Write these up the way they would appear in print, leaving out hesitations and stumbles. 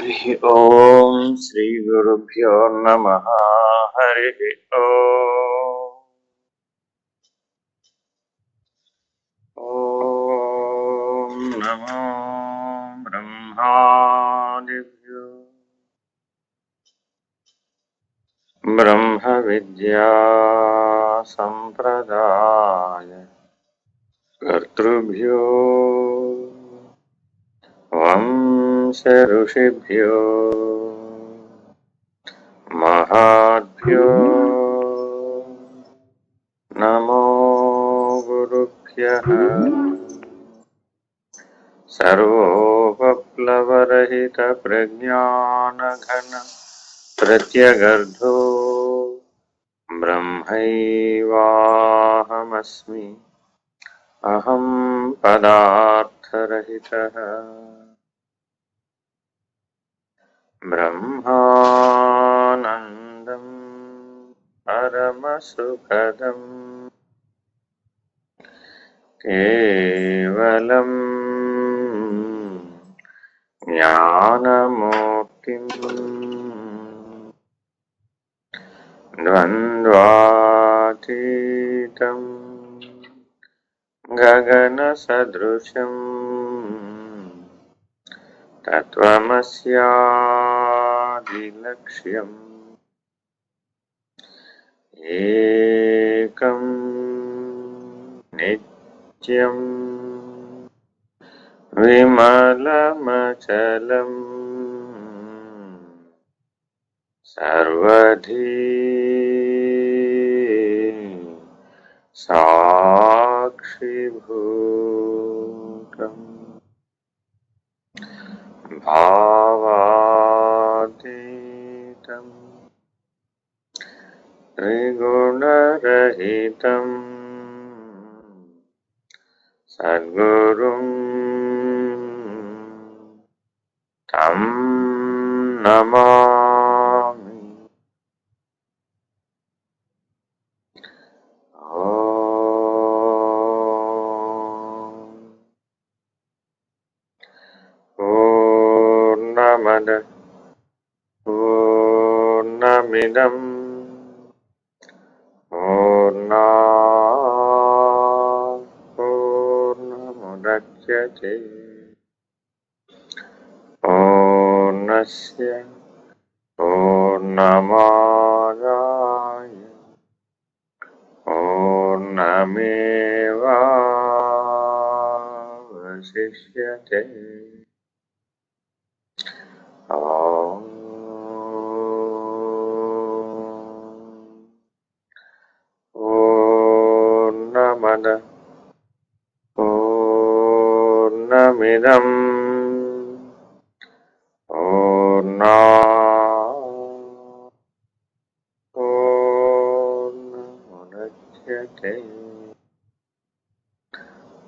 हरि ओम श्री गुरुभ्यो नमः। हरि ओम नमो ब्रह्मादिभ्यो ब्रह्म विद्या संप्रदाय कर्तृभ्यो वंश ऋषिभ्यो महाभ्यो नमो गुरुभ्यः। सर्वोपप्लवरहित प्रज्ञानघन प्रत्यगर्धो ब्रह्मैवाहमस्मि। अहं पदार्थरहितः ब्रह्मानन्दं परमसुखदम् केवलं ज्ञानमूर्तिम् द्वन्द्वातीतं गगनसदृशम् तत्त्वमस्यादिलक्ष्यम् एकं नित्यं विमलमचलम् सर्वधी साक्षिभूतम् भावातीतम् त्रिगुणरहितम् सद्गुरुं तं नमामि। पूर्णमद पूर्णमिदं पूर्णात् पूर्णमुदच्यते पूर्णस्य पूर्णमादाय पूर्णमेवावशिष्यते। पूर्णमद पूर्णमिदं पूर्णात् पूर्णमुदच्यते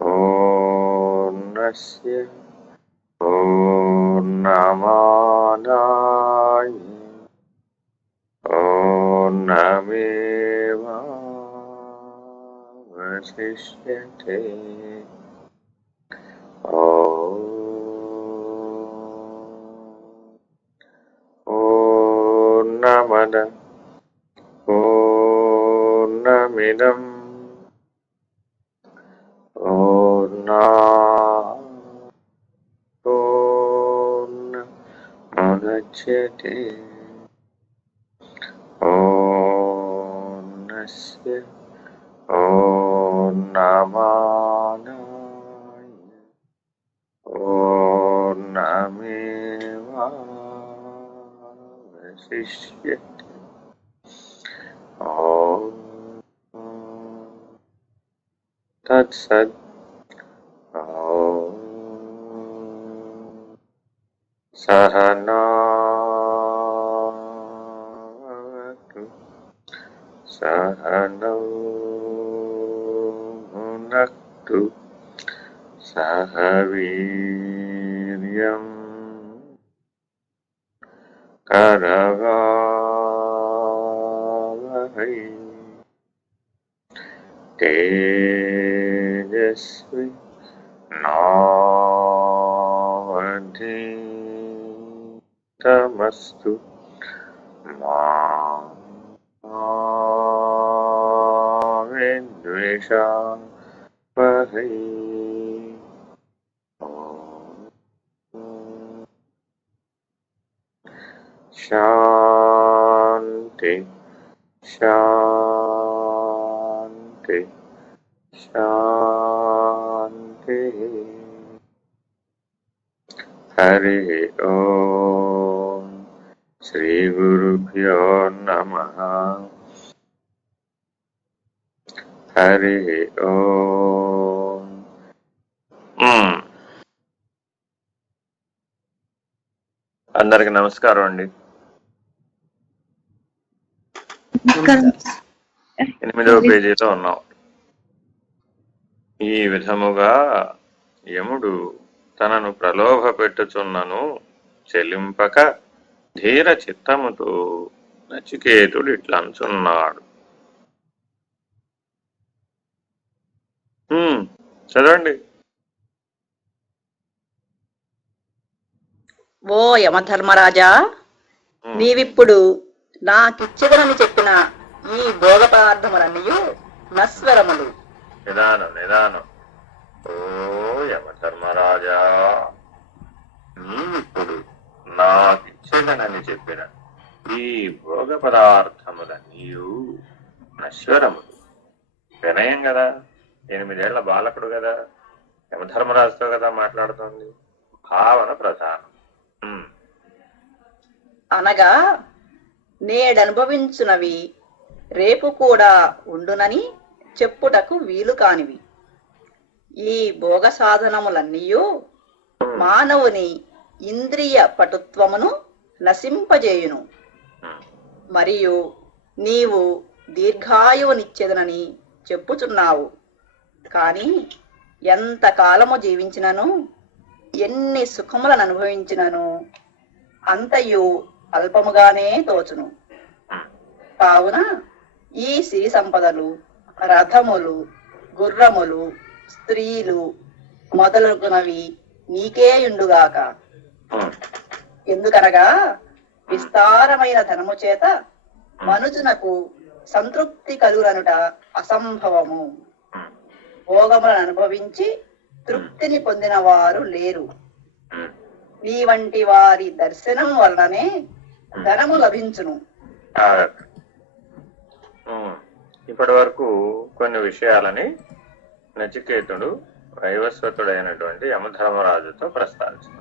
पूर्णस्य पूर्णमादाय पूर्णमेवावशिष्यते। पूर्णमद पूर्णमिदं पूर्णात् पूर्णमुदच्यते पूर्णस्य पूर्णमादाय पूर्णमेवावशिष्यते। तत्सत्। सहनावतु सहनौ भुनक्तु सह वीर्यं करवावहै तेजस्वी नावधीतमस्तु తమస్తు మా విద్వేషాపహై. శాంతి శాంతి శాంతి. హరి ఓం. శ్రీ గురుభ్యో నమః. హరి ఓం. అందరికి నమస్కారం అండి. 8వ పేజీలో ఉన్నాం. ఈ విధముగా యముడు తనను ప్రలోభ పెట్టుచున్నను చెలింపక ధీర చిత్తముతో నచికేతుడు ఇట్లంచున్నాడు. చదవండి. ఓ యమధర్మరాజా, నీవిప్పుడు నాకిచ్చెదనని చెప్పిన ఈ భోగ పదార్థములన్నీ నశ్వరములు. నిదానం నిదానం. ఓ యమధర్మరాజా, నీవిప్పుడు నాకిచ్చెదనని చెప్పిన ఈ భోగ పదార్థములన్నీ నశ్వరములు. వినయం కదా, 8 ఏళ్ల బాలకుడు కదా, యమధర్మరాజుతో కదా మాట్లాడుతోంది. భావన ప్రధానం. అనగా నేడనుభవించునవి రేపు కూడా ఉండునని చెప్పుటకు వీలు కానివి. ఈ భోగ సాధనములన్నీ మానవుని ఇంద్రియ పటుత్వమును నశింపజేయును. మరియు నీవు దీర్ఘాయువునిచ్చేదనని చెప్పుచున్నావు. కాని ఎంత కాలము జీవించినను, ఎన్ని సుఖములను అనుభవించినను అంతయు అల్పముగానే తోచును. కావున ఈ సిరి సంపదలు, రథములు, గుర్రములు, స్త్రీలు మొదలగునవి నీకేయుండుగాక. ఎందుకనగా విస్తారమైన ధనము చేత మనుజునకు సంతృప్తి కలుగనుట అసంభవము. భోగములను అనుభవించి తృప్తిని పొందిన వారు లేరు. నీ వంటి వారి దర్శనం వలననే ధనము లభించును. ఇప్పటి వరకు కొన్ని విషయాలని నచికేతుడు వైవస్వతుడైనటువంటి యమధర్మరాజుతో ప్రస్తావిస్తున్నాడు.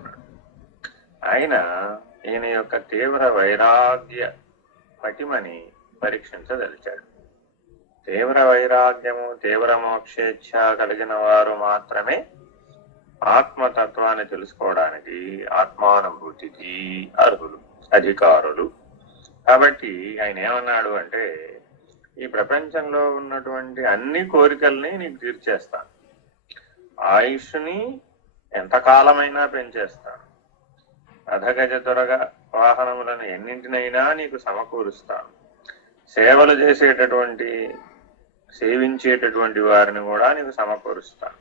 ఈయన యొక్క తీవ్ర వైరాగ్య పటిమని పరీక్షించదలిచాడు. తీవ్ర వైరాగ్యము, తీవ్ర మోక్షేచ్ఛ కలిగిన వారు మాత్రమే ఆత్మతత్వాన్ని తెలుసుకోవడానికి, ఆత్మానుభూతికి అర్హులు, అధికారులు. కాబట్టి ఆయన ఏమన్నాడు అంటే, ఈ ప్రపంచంలో ఉన్నటువంటి అన్ని కోరికల్ని నీకు తీర్చేస్తాను, ఆయుష్ని ఎంతకాలమైనా పెంచేస్తాను, అధగజ త్వరగా వాహనములను ఎన్నింటినైనా నీకు సమకూరుస్తాను, సేవలు సేవించేటటువంటి వారిని కూడా నీకు సమకూరుస్తాను,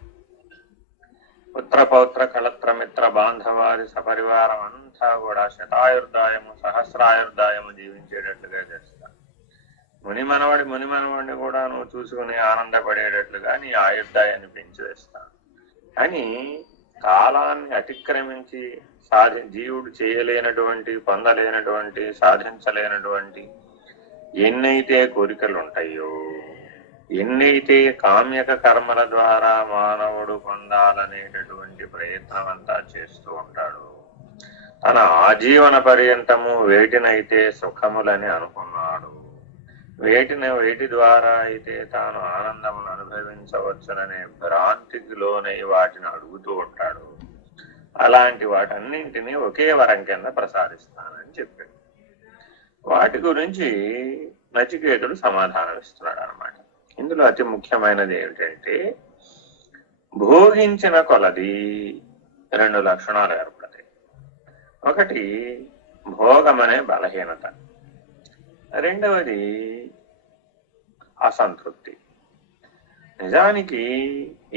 పుత్ర పౌత్ర కళత్ర మిత్ర బాంధవారి సపరివారం అంతా కూడా శతాయుర్దాయము సహస్రాయుర్దాయము జీవించేటట్లుగా చేస్తాను. ముని మనవాడిని కూడా నువ్వు చూసుకుని ఆనందపడేటట్లుగా నీ ఆయుర్దాయాన్ని పెంచివేస్తాను అని కాలాన్ని అతిక్రమించి జీవుడు చేయలేనటువంటి, పొందలేనటువంటి, సాధించలేనటువంటి ఎన్నైతే కోరికలు ఉంటాయో, ఎన్నైతే కామ్యక కర్మల ద్వారా మానవుడు పొందాలనేటటువంటి ప్రయత్నం అంతా చేస్తూ ఉంటాడు, తన ఆజీవన పర్యంతము వేటినైతే సుఖములని అనుకున్నాడు, వేటి ద్వారా అయితే తాను ఆనందమును అనుభవించవచ్చుననే భ్రాంతికి లోనై వాటిని అడుగుతూ ఉంటాడు. అలాంటి వాటన్నింటినీ ఒకే వరం కింద ప్రసాదిస్తానని చెప్పాడు. వాటి గురించి నచికేతుడు సమాధానం ఇస్తున్నాడు అన్నమాట. ఇందులో అతి ముఖ్యమైనది ఏమిటంటే, భోగించిన కొలది 2 లక్షణాలు ఏర్పడతాయి. ఒకటి భోగమనే బలహీనత, రెండవది అసంతృప్తి. నిజానికి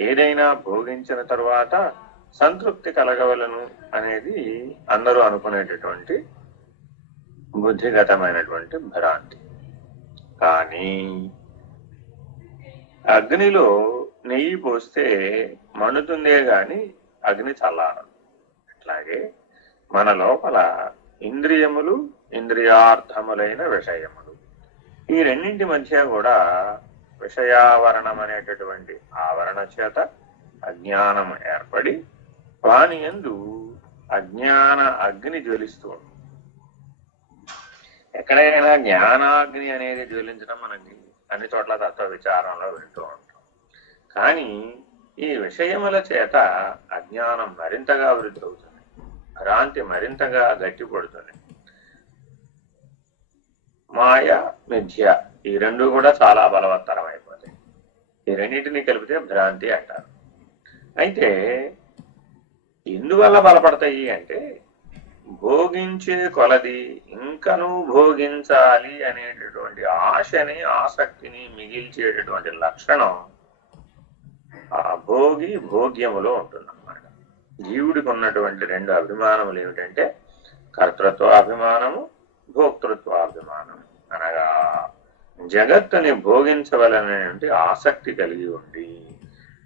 ఏదైనా భోగించిన తరువాత సంతృప్తి కలగవలను అనేది అందరూ అనుకునేటటువంటి బుద్ధిగతమైనటువంటి భ్రాంతి. కానీ అగ్నిలో నెయ్యి పోస్తే మండుతుందే గాని అగ్ని చల్లారదు. అట్లాగే మన లోపల ఇంద్రియములు, ఇంద్రియార్థములైన విషయములు, ఈ రెండింటి మధ్య కూడా విషయావరణం అనేటటువంటి ఆవరణ చేత అజ్ఞానం ఏర్పడి వాని యందు అజ్ఞాన అగ్ని జ్వలిస్తూ ఉంటుంది. ఎక్కడైనా జ్ఞానాగ్ని అనేది జ్వలించడం మనకి అన్ని చోట్ల తత్వ విచారంలో వింటూ ఉంటాం. కానీ ఈ విషయముల చేత అజ్ఞానం మరింతగా వృద్ధి అవుతుంది, భ్రాంతి మరింతగా గట్టిపడుతుంది. మాయ, మిథ్య ఈ రెండు కూడా చాలా బలవత్తరం అయిపోతాయి. ఈ రెండింటినీ కలిపితే భ్రాంతి అంటారు. అయితే ఎందువల్ల బలపడతాయి అంటే భోగించే కొలది ఇంకనూ భోగించాలి అనేటటువంటి ఆశని, ఆసక్తిని మిగిల్చేటటువంటి లక్షణం ఆ భోగి భోగ్యములో ఉంటుందన్నమాట. జీవుడికి ఉన్నటువంటి రెండు అభిమానములు ఏమిటంటే కర్తృత్వాభిమానము, భోక్తృత్వాభిమానం. అనగా జగత్తుని భోగించవలనేటువంటి ఆసక్తి కలిగి ఉండి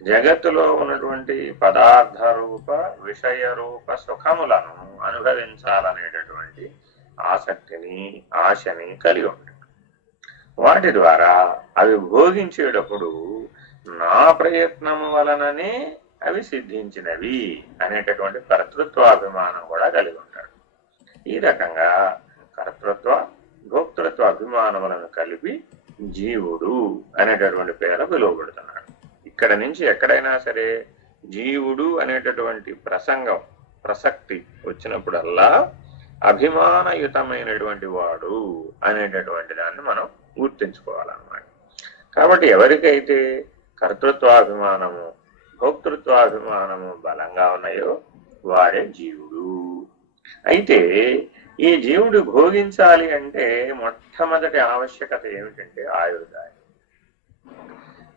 జగత్తులో ఉన్నటువంటి పదార్థ రూప, విషయ రూప సుఖములను అనుభవించాలనేటటువంటి ఆసక్తిని, ఆశని కలిగి ఉంటాడు. వాటి ద్వారా అవి భోగించేటప్పుడు నా ప్రయత్నము వలననే అవి సిద్ధించినవి అనేటటువంటి కర్తృత్వాభిమానం కూడా కలిగి ఉంటాడు. ఈ రకంగా కర్తృత్వ, భోక్తృత్వ అభిమానములను కలిపి జీవుడు అనేటటువంటి పేరు పిలువబడుతున్నాడు. ఇక్కడ నుంచి ఎక్కడైనా సరే జీవుడు అనేటటువంటి ప్రసక్తి వచ్చినప్పుడల్లా అభిమానయుతమైనటువంటి వాడు అనేటటువంటి దాన్ని మనం గుర్తించుకోవాలన్నమాట. కాబట్టి ఎవరికైతే కర్తృత్వాభిమానము, భోక్తృత్వాభిమానము బలంగా ఉన్నాయో వాడే జీవుడు. అయితే ఈ జీవుడు భోగించాలి అంటే మొట్టమొదటి ఆవశ్యకత ఏమిటంటే ఆయుర్దాయం.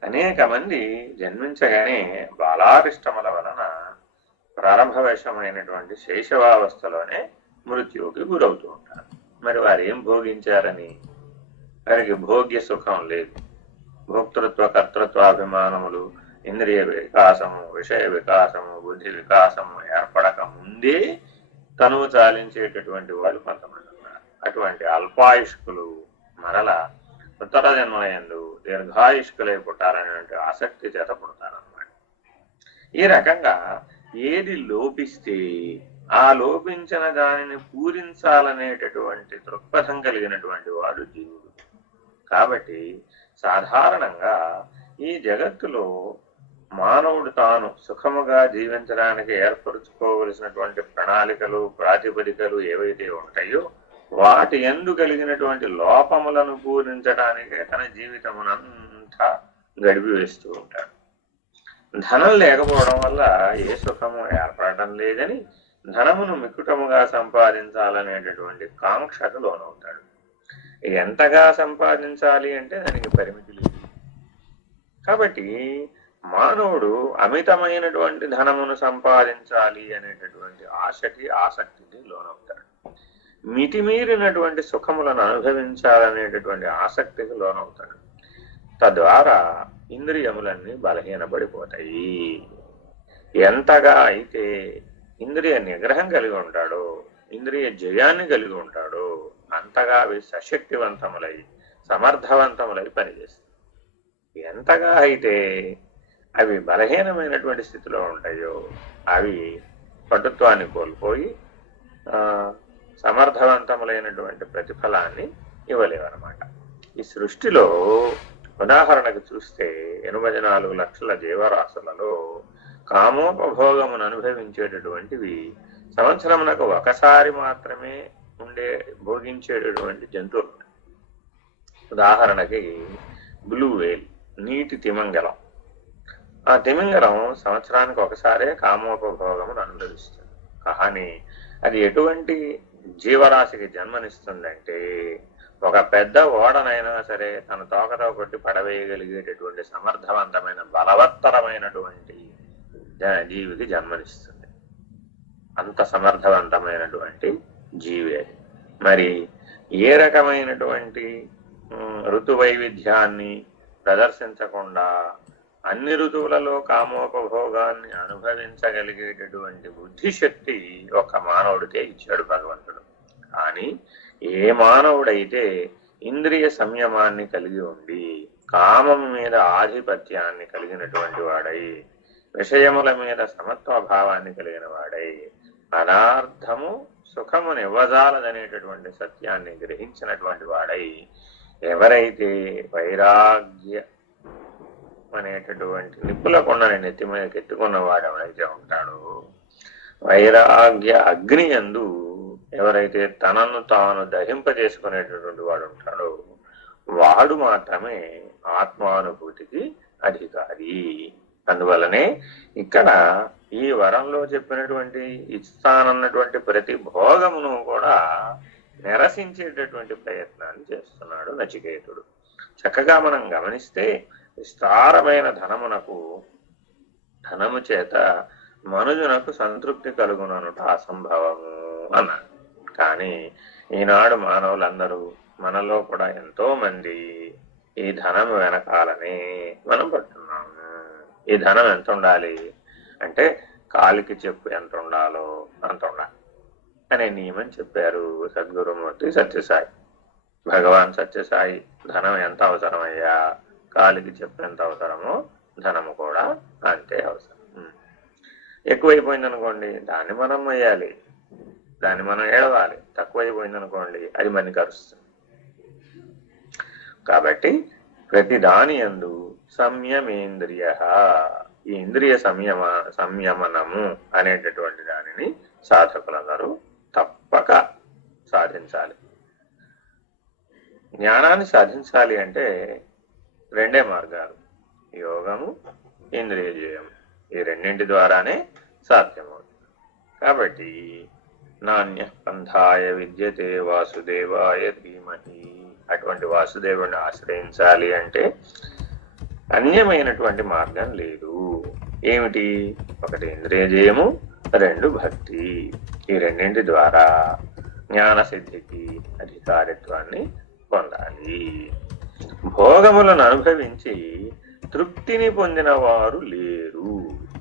అనేక మంది జన్మించగానే బాలారిష్టముల వలన ప్రారంభవశమైనటువంటి శైశవావస్థలోనే మృత్యువుకి గురవుతూ ఉంటారు. మరి వారు ఏం భోగించారని? వారికి భోగ్య సుఖం లేదు. భోక్తృత్వ, కర్తృత్వాభిమానములు, ఇంద్రియ వికాసము, విషయ వికాసము, బుద్ధి వికాసము ఏర్పడక ముందే తనువు చాలించేటటువంటి వాళ్ళు కొంతమంది ఉన్నారు. అటువంటి అల్పాయుష్కులు మరల ఉత్తర జన్మయందు దీర్ఘాయుష్కులై పుట్టాలనేటువంటి ఆసక్తి చేత పుడతారన్నమాట. ఈ రకంగా ఏది లోపిస్తే ఆ లోపించిన దానిని పూరించాలనేటటువంటి దృక్పథం కలిగినటువంటి వాడు జీవుడు. కాబట్టి సాధారణంగా ఈ జగత్తులో మానవుడు తాను సుఖముగా జీవించడానికి ఏర్పరచుకోవలసినటువంటి ప్రణాళికలు, ప్రాతిపదికలు ఏవైతే ఉంటాయో వాటి యందు కలిగినటువంటి లోపములను పూరించడానికే తన జీవితమునంతా గడిపి వేస్తూ ఉంటాడు. ధనం లేకపోవడం వల్ల ఏ సుఖము ఏర్పడటం లేదని ధనమును మికుటముగా సంపాదించాలనేటటువంటి కాంక్షకు లోనవుతాడు. ఎంతగా సంపాదించాలి అంటే దానికి పరిమితి లేదు. కాబట్టి మానవుడు అమితమైనటువంటి ధనమును సంపాదించాలి అనేటటువంటి ఆశకి, ఆసక్తికి లోనవుతాడు. మితిమీరినటువంటి సుఖములను అనుభవించాలనేటటువంటి ఆసక్తికి లోనవుతాడు. తద్వారా ఇంద్రియములన్నీ బలహీనపడిపోతాయి. ఎంతగా అయితే ఇంద్రియ నిగ్రహం కలిగి ఉంటాడో, ఇంద్రియ జయాన్ని కలిగి ఉంటాడో అంతగా అవి సశక్తివంతములై సమర్థవంతములై పనిచేస్తాయి. ఎంతగా అయితే అవి బలహీనమైనటువంటి స్థితిలో ఉంటాయో అవి పటుత్వాన్ని కోల్పోయి సమర్థవంతములైనటువంటి ప్రతిఫలాన్ని ఇవ్వలేవన్నమాట. ఈ సృష్టిలో ఉదాహరణకు చూస్తే 84 లక్షల జీవరాశులలో కామోపభోగమును అనుభవించేటటువంటివి సంవత్సరమునకు ఒకసారి మాత్రమే భోగించేటటువంటి జంతువులు. ఉదాహరణకి బ్లూ వేల్, నీటి తిమింగలం. ఆ తిమింగలం సంవత్సరానికి ఒకసారే కామోపభోగమును అనుభవిస్తుంది. కానీ అది ఎటువంటి జీవరాశికి జన్మనిస్తుందంటే ఒక పెద్ద ఓడనైనా సరే తన తోకతో కొట్టి పడవేయగలిగేటటువంటి సమర్థవంతమైన బలవత్తరమైనటువంటి జీవికి అంత సమర్థవంతమైనటువంటి జీవి అది. మరి ఏ రకమైనటువంటి ఋతు వైవిధ్యాన్ని ప్రదర్శించకుండా అన్ని ఋతువులలో కామోపభోగాన్ని అనుభవించగలిగేటటువంటి బుద్ధిశక్తి ఒక మానవుడికే ఇచ్చాడు భగవంతుడు. కానీ ఏ మానవుడైతే ఇంద్రియ సంయమాన్ని కలిగి ఉండి కామం మీద ఆధిపత్యాన్ని కలిగినటువంటి వాడై విషయముల మీద సమత్వ భావాన్ని కలిగిన వాడై పదార్థము సుఖమును ఇవ్వజాలదనేటటువంటి సత్యాన్ని గ్రహించినటువంటి వాడై ఎవరైతే వైరాగ్య అనేటటువంటి నిప్పుల కొండని నెత్తి మీదకి ఎత్తుకున్న వాడు ఎవరైతే ఉంటాడో, వైరాగ్య అగ్ని యందు ఎవరైతే తనను తాను దహింపజేసుకునేటటువంటి వాడు ఉంటాడో వాడు మాత్రమే ఆత్మానుభూతికి అధికారి. అందువలనే ఇక్కడ ఈ వరంలో చెప్పినటువంటి ఇస్తానన్నటువంటి ప్రతి భోగమును కూడా నిరసించేటటువంటి ప్రయత్నాన్ని చేస్తున్నాడు నచికేతుడు. చక్కగా మనం గమనిస్తే విస్తారమైన ధనము చేత మనుజునకు సంతృప్తి కలుగుననుట అసంభవము అన్నాడు. కానీ ఈనాడు మానవులందరూ, మనలో కూడా ఎంతో మంది ఈ ధనం వెనకాలనే మనం పడుతున్నాము. ఈ ధనం ఎంత ఉండాలి అంటే కాలికి చెప్పు ఎంత ఉండాలో అంత ఉండాలి అనే నియమం చెప్పారు సద్గురుమూర్తి సత్యసాయి. భగవాన్ సత్యసాయి ధనం ఎంత అవసరమయ్యా, కాలికి చెప్పు ఎంత అవసరమో ధనము కూడా అంతే అవసరం. ఎక్కువైపోయింది అనుకోండి దాన్ని మనం మొయ్యాలి, దాన్ని మనం ఏడవాలి. తక్కువైపోయింది అనుకోండి అది మనకి కరుస్తుంది. కాబట్టి ప్రతి దాని యందు సంయమేంద్రియ, ఈ ఇంద్రియ సంయమనము అనేటటువంటి దానిని సాధకులందరూ తప్పక సాధించాలి. జ్ఞానాన్ని సాధించాలి అంటే రెండే మార్గాలు, యోగము, ఇంద్రియ జయము. ఈ రెండింటి ద్వారానే సాధ్యమవుతుంది. కాబట్టి నాణ్య పంథాయ విద్యతే వాసుదేవాయ ధీమహి, అటువంటి వాసుదేవుడిని ఆశ్రయించాలి అంటే అన్యమైనటువంటి మార్గం లేదు. ఏమిటి? ఒకటి ఇంద్రియ జయము, రెండు భక్తి. ఈ రెండింటి ద్వారా జ్ఞాన సిద్ధికి అధికారిత్వాన్ని పొందాలి. భోగములను అనుభవించి తృప్తిని పొందిన వారు లేరు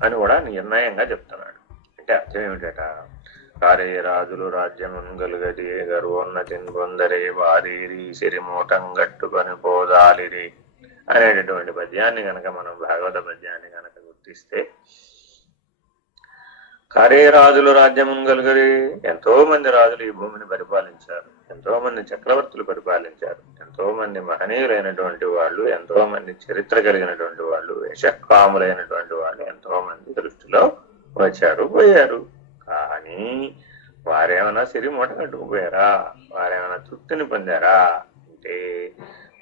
అని కూడా నిర్ణయంగా చెప్తున్నాడు. అంటే అర్థం ఏమిటట? కారే రాజులు రాజ్యమున్ గలుగది గర్వోన్నతిని పొందరే వారీరి సిరిమూటం గట్టుకొని పోదాలిరి అనేటటువంటి పద్యాన్ని కనుక మనం భాగవత పద్యాన్ని కనుక గుర్తిస్తే, కారే రాజులు రాజ్యమున్ గలుగరి, ఎంతో మంది రాజులు ఈ భూమిని పరిపాలించారు, ఎంతో మంది చక్రవర్తులు పరిపాలించారు, ఎంతో మంది మహనీయులైనటువంటి వాళ్ళు, ఎంతో మంది చరిత్ర కలిగినటువంటి వాళ్ళు, యశకాములైనటువంటి వాళ్ళు ఎంతో మంది దృష్టిలో వచ్చారు పోయారు. కానీ వారేమైనా సిరి మూట కట్టుకుపోయారా? వారేమైనా తృప్తిని పొందారా అంటే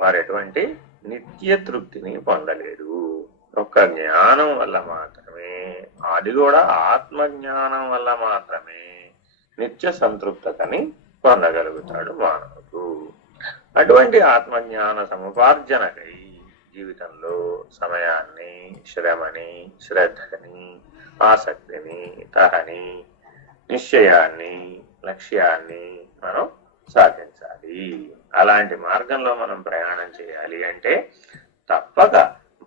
వారు ఎటువంటి నిత్య తృప్తిని పొందలేరు. ఒక్క జ్ఞానం వల్ల మాత్రమే, అది కూడా ఆత్మజ్ఞానం వల్ల మాత్రమే నిత్య సంతృప్తతని పొందగలుగుతాడు మానవుడు. అటువంటి ఆత్మజ్ఞాన సముపార్జనకై జీవితంలో సమయాన్ని, శ్రమని, శ్రద్ధని, ఆసక్తిని, తహని, నిశ్చయాన్ని, లక్ష్యాన్ని మనం సాధించాలి. అలాంటి మార్గంలో మనం ప్రయాణం చేయాలి అంటే తప్పక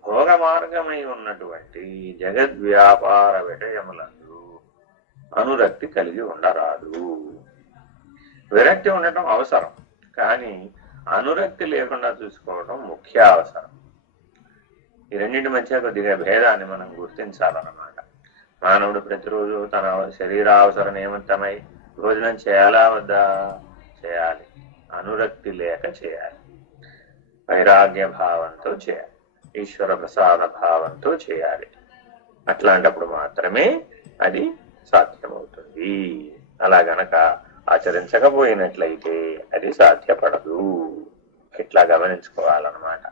భోగ మార్గమై ఉన్నటువంటి జగద్వ్యాపార విషయములందు అనురక్తి కలిగి ఉండరాదు. విరక్తి ఉండటం అవసరం, కానీ అనురక్తి లేకుండా చూసుకోవడం ముఖ్య అవసరం. ఈ రెండింటి మధ్య కొద్దిగా భేదాన్ని మనం గుర్తించాలన్నమాట. మానవుడు ప్రతిరోజు తన శరీరావసర నిమిత్తమై భోజనం చేయాలా వద్దా? చేయాలి. అనురక్తి లేక చేయాలి, వైరాగ్య భావంతో చేయాలి, ఈశ్వర ప్రసాద భావంతో చేయాలి. అట్లాంటప్పుడు మాత్రమే అది సాధ్యమవుతుంది. అలా గనక ఆచరించకపోయినట్లయితే అది సాధ్యపడదు. ఇట్లా గమనించుకోవాలన్నమాట.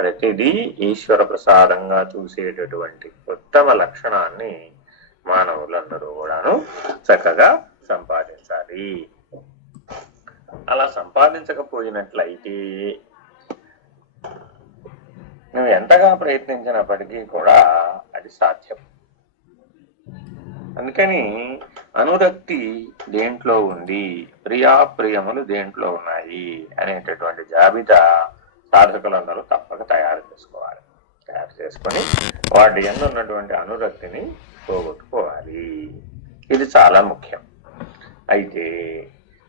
ప్రతిదీ ఈశ్వర ప్రసాదంగా చూసేటటువంటి ఉత్తమ లక్షణాన్ని మానవులందరూ కూడాను చక్కగా సంపాదించాలి. అలా సంపాదించకపోయినట్లయితే నువ్వు ఎంతగా ప్రయత్నించినప్పటికీ కూడా అది సాధ్యం. అందుకని అనురక్తి దేంట్లో ఉంది, ప్రియాప్రియములు దేంట్లో ఉన్నాయి అనేటటువంటి జాబితా సాధకులందరూ తప్పక తయారు చేసుకోవాలి. తయారు చేసుకొని వాటి యందు ఉన్నటువంటి అనురక్తిని పోగొట్టుకోవాలి. ఇది చాలా ముఖ్యం. అయితే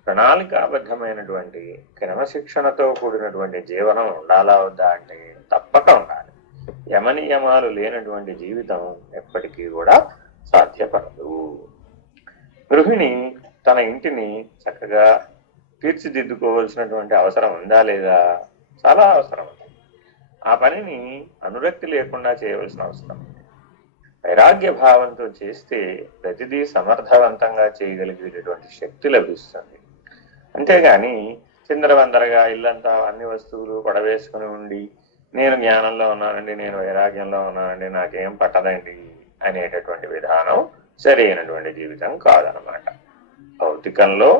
ప్రణాళికాబద్ధమైనటువంటి క్రమశిక్షణతో కూడినటువంటి జీవనం ఉండాలా వద్దా అంటే తప్పక ఉండాలి. యమనియమాలు లేనటువంటి జీవితం ఎప్పటికీ కూడా సాధ్యపడదు. గృహిణి తన ఇంటిని చక్కగా తీర్చిదిద్దుకోవాల్సినటువంటి అవసరం ఉందా లేదా? చాలా అవసరం ఉంది. ఆ పనిని అనురక్తి లేకుండా చేయవలసిన అవసరం ఉంది. వైరాగ్య భావంతో చేస్తే ప్రతిదీ సమర్థవంతంగా చేయగలిగేటటువంటి శక్తి లభిస్తుంది. అంతేగాని చిందరవందరగా ఇల్లంతా అన్ని వస్తువులు పడవేసుకుని ఉండి నేను జ్ఞానంలో ఉన్నానండి, నేను వైరాగ్యంలో ఉన్నానండి, నాకేం పట్టదండి అనేటటువంటి విధానం సరైనటువంటి జీవితం కాదనమాట. భౌతికంలో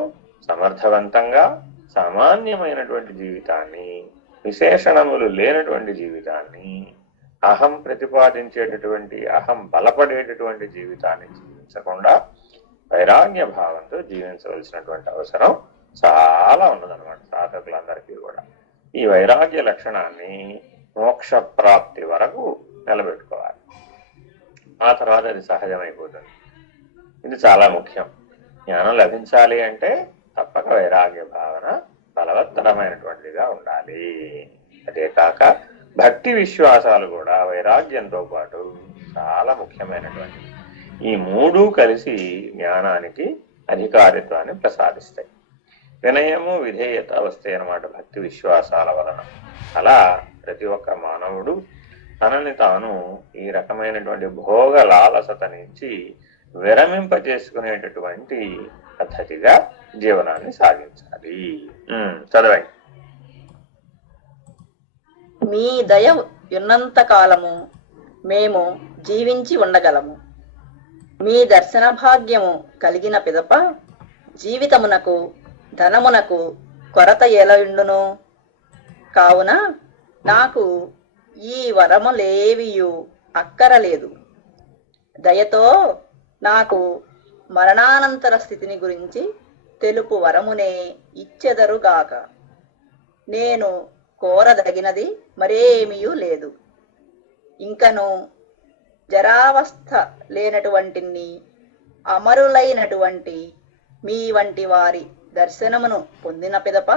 సమర్థవంతంగా సామాన్యమైనటువంటి జీవితాన్ని, విశేషణములు లేనటువంటి జీవితాన్ని, అహం ప్రతిపాదించేటటువంటి, అహం బలపడేటటువంటి జీవితాన్ని జీవించకుండా వైరాగ్య భావంతో జీవించవలసినటువంటి అవసరం చాలా ఉన్నదన్నమాట సాధకులందరికీ కూడా. ఈ వైరాగ్య లక్షణాన్ని మోక్ష ప్రాప్తి వరకు నిలబెట్టుకోవాలి. ఆ తర్వాత అది సహజమైపోతుంది. ఇది చాలా ముఖ్యం. జ్ఞానం లభించాలి అంటే తప్పక వైరాగ్య భావన బలవత్తరమైనటువంటిదిగా ఉండాలి. అదే కాక భక్తి విశ్వాసాలు కూడా వైరాగ్యంతో పాటు చాలా ముఖ్యమైనటువంటివి. ఈ మూడు కలిసి జ్ఞానానికి అధికారిత్వాన్ని ప్రసాదిస్తాయి. వినయము విధేయత వస్తాయి అన్నమాట భక్తి విశ్వాసాల వలన. అలా ప్రతి ఒక్క మానవుడు తనని తాను ఈ రకమైనటువంటి భోగ లాలసత నుంచి విరమింప చేసుకునేటటువంటి పద్ధతిగా జీవనాన్ని సాగించాలి. చదవండి. మీ దయ ఉన్నంత కాలము మేము జీవించి ఉండగలము. మీ దర్శన భాగ్యము కలిగిన పిదప జీవితమునకు ధనమునకు కొరత ఎలయుండును. కావున నాకు ఈ వరములేవియు అక్కరలేదు. దయతో నాకు మరణానంతర స్థితిని గురించి తెలుపు వరమునే ఇచ్చెదరుగాక. నేను కోరదగినది మరేమియూ లేదు. ఇంకను జరావస్థ లేనటువంటి అమరులైనటువంటి మీ వంటి వారి దర్శనమును పొందిన పిదప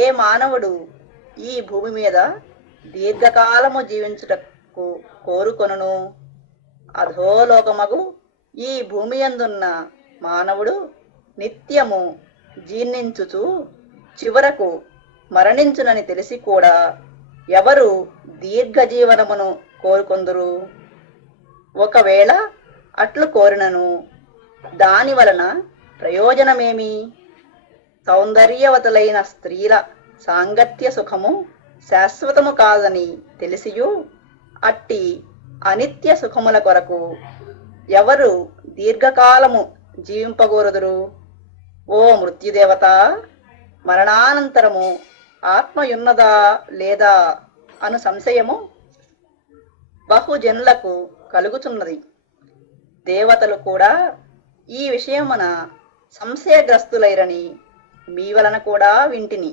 ఏ మానవుడు ఈ భూమి మీద దీర్ఘకాలము జీవించుటకు కోరుకొనును? అధోలోకమగు ఈ భూమి యందున్న మానవుడు నిత్యము జీర్ణించుచు చివరకు మరణించునని తెలిసి కూడా ఎవరు దీర్ఘజీవనమును కోరుకొందురు? ఒకవేళ అట్లు కోరినను దాని వలన ప్రయోజనమేమి? సౌందర్యవతులైన స్త్రీల సాంగత్య సుఖము శాశ్వతము కాదని తెలిసియు అట్టి అనిత్య సుఖముల కొరకు ఎవరు దీర్ఘకాలము జీవింపగోరుదురు? ఓ మృత్యుదేవత, మరణానంతరము ఆత్మయున్నదా లేదా అను సంశయము బహుజనులకు కలుగుతున్నది. దేవతలు కూడా ఈ విషయమున సంశయగ్రస్తులైరని మీ వలన కూడా వింటిని.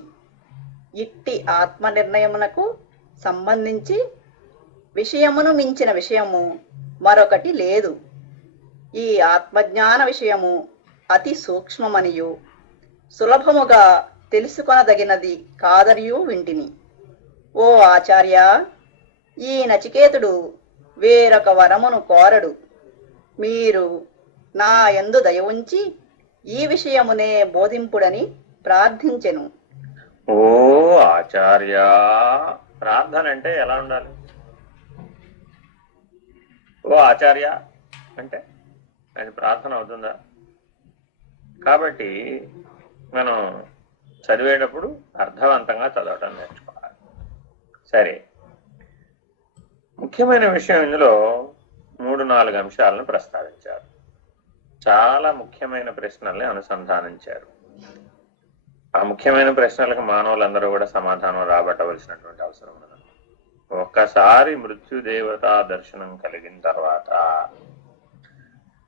ఇట్టి ఆత్మ నిర్ణయమునకు సంబంధించి విషయమును మించిన విషయము మరొకటి లేదు. ఈ ఆత్మజ్ఞాన విషయము అతి సూక్ష్మమనియు సులభముగా తెలుసుకొనదగినది కాదరియు వింటిని. ఓ ఆచార్య, ఈ నచికేతుడు వేరొక వరమును కోరడు. మీరు నా యందు దయ ఉంచి ఈ విషయమునే బోధింపుడని ప్రార్థించెను. ఓ ఆచార్య, ప్రార్థన అంటే ఎలా ఉండాలి? ఓ ఆచార్య అంటే అది ప్రార్థన అవుతుందా? కాబట్టి మనం చదివేటప్పుడు అర్థవంతంగా చదవటం నేర్చుకోవాలి. సరే, ముఖ్యమైన విషయం ఇందులో 3-4 అంశాలను ప్రస్తావించారు. చాలా ముఖ్యమైన ప్రశ్నల్ని అనుసంధానించారు. ఆ ముఖ్యమైన ప్రశ్నలకు మానవులందరూ కూడా సమాధానం రాబట్టవలసినటువంటి అవసరం ఉన్నది. ఒక్కసారి మృత్యుదేవతా దర్శనం కలిగిన తర్వాత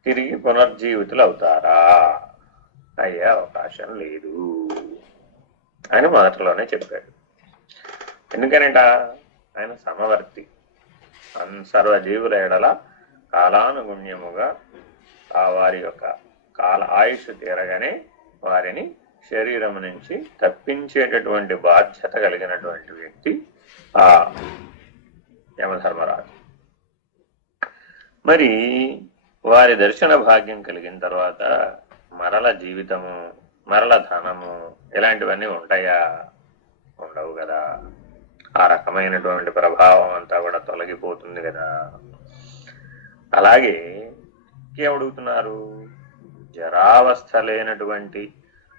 తిరిగి పునర్జీవితులు అవుతారా? అయ్యే అవకాశం లేదు అని మొదట్లోనే చెప్పాడు. ఎందుకనంట, ఆయన సమవర్తి, సర్వజీవుల ఎడల కాలానుగుణ్యముగా ఆ వారి యొక్క కాల ఆయుష్ తీరగానే వారిని శరీరం నుంచి తప్పించేటటువంటి బాధ్యత కలిగినటువంటి వ్యక్తి ఆ యమధర్మరాజు. మరి వారి దర్శన భాగ్యం కలిగిన తర్వాత మరల జీవితము, మరల ధనము ఇలాంటివన్నీ ఉంటాయా? ఉండవు కదా. ఆ రకమైనటువంటి ప్రభావం అంతా కూడా తొలగిపోతుంది కదా. అలాగే ఏమడుగుతున్నారు, జరావస్థ లేనటువంటి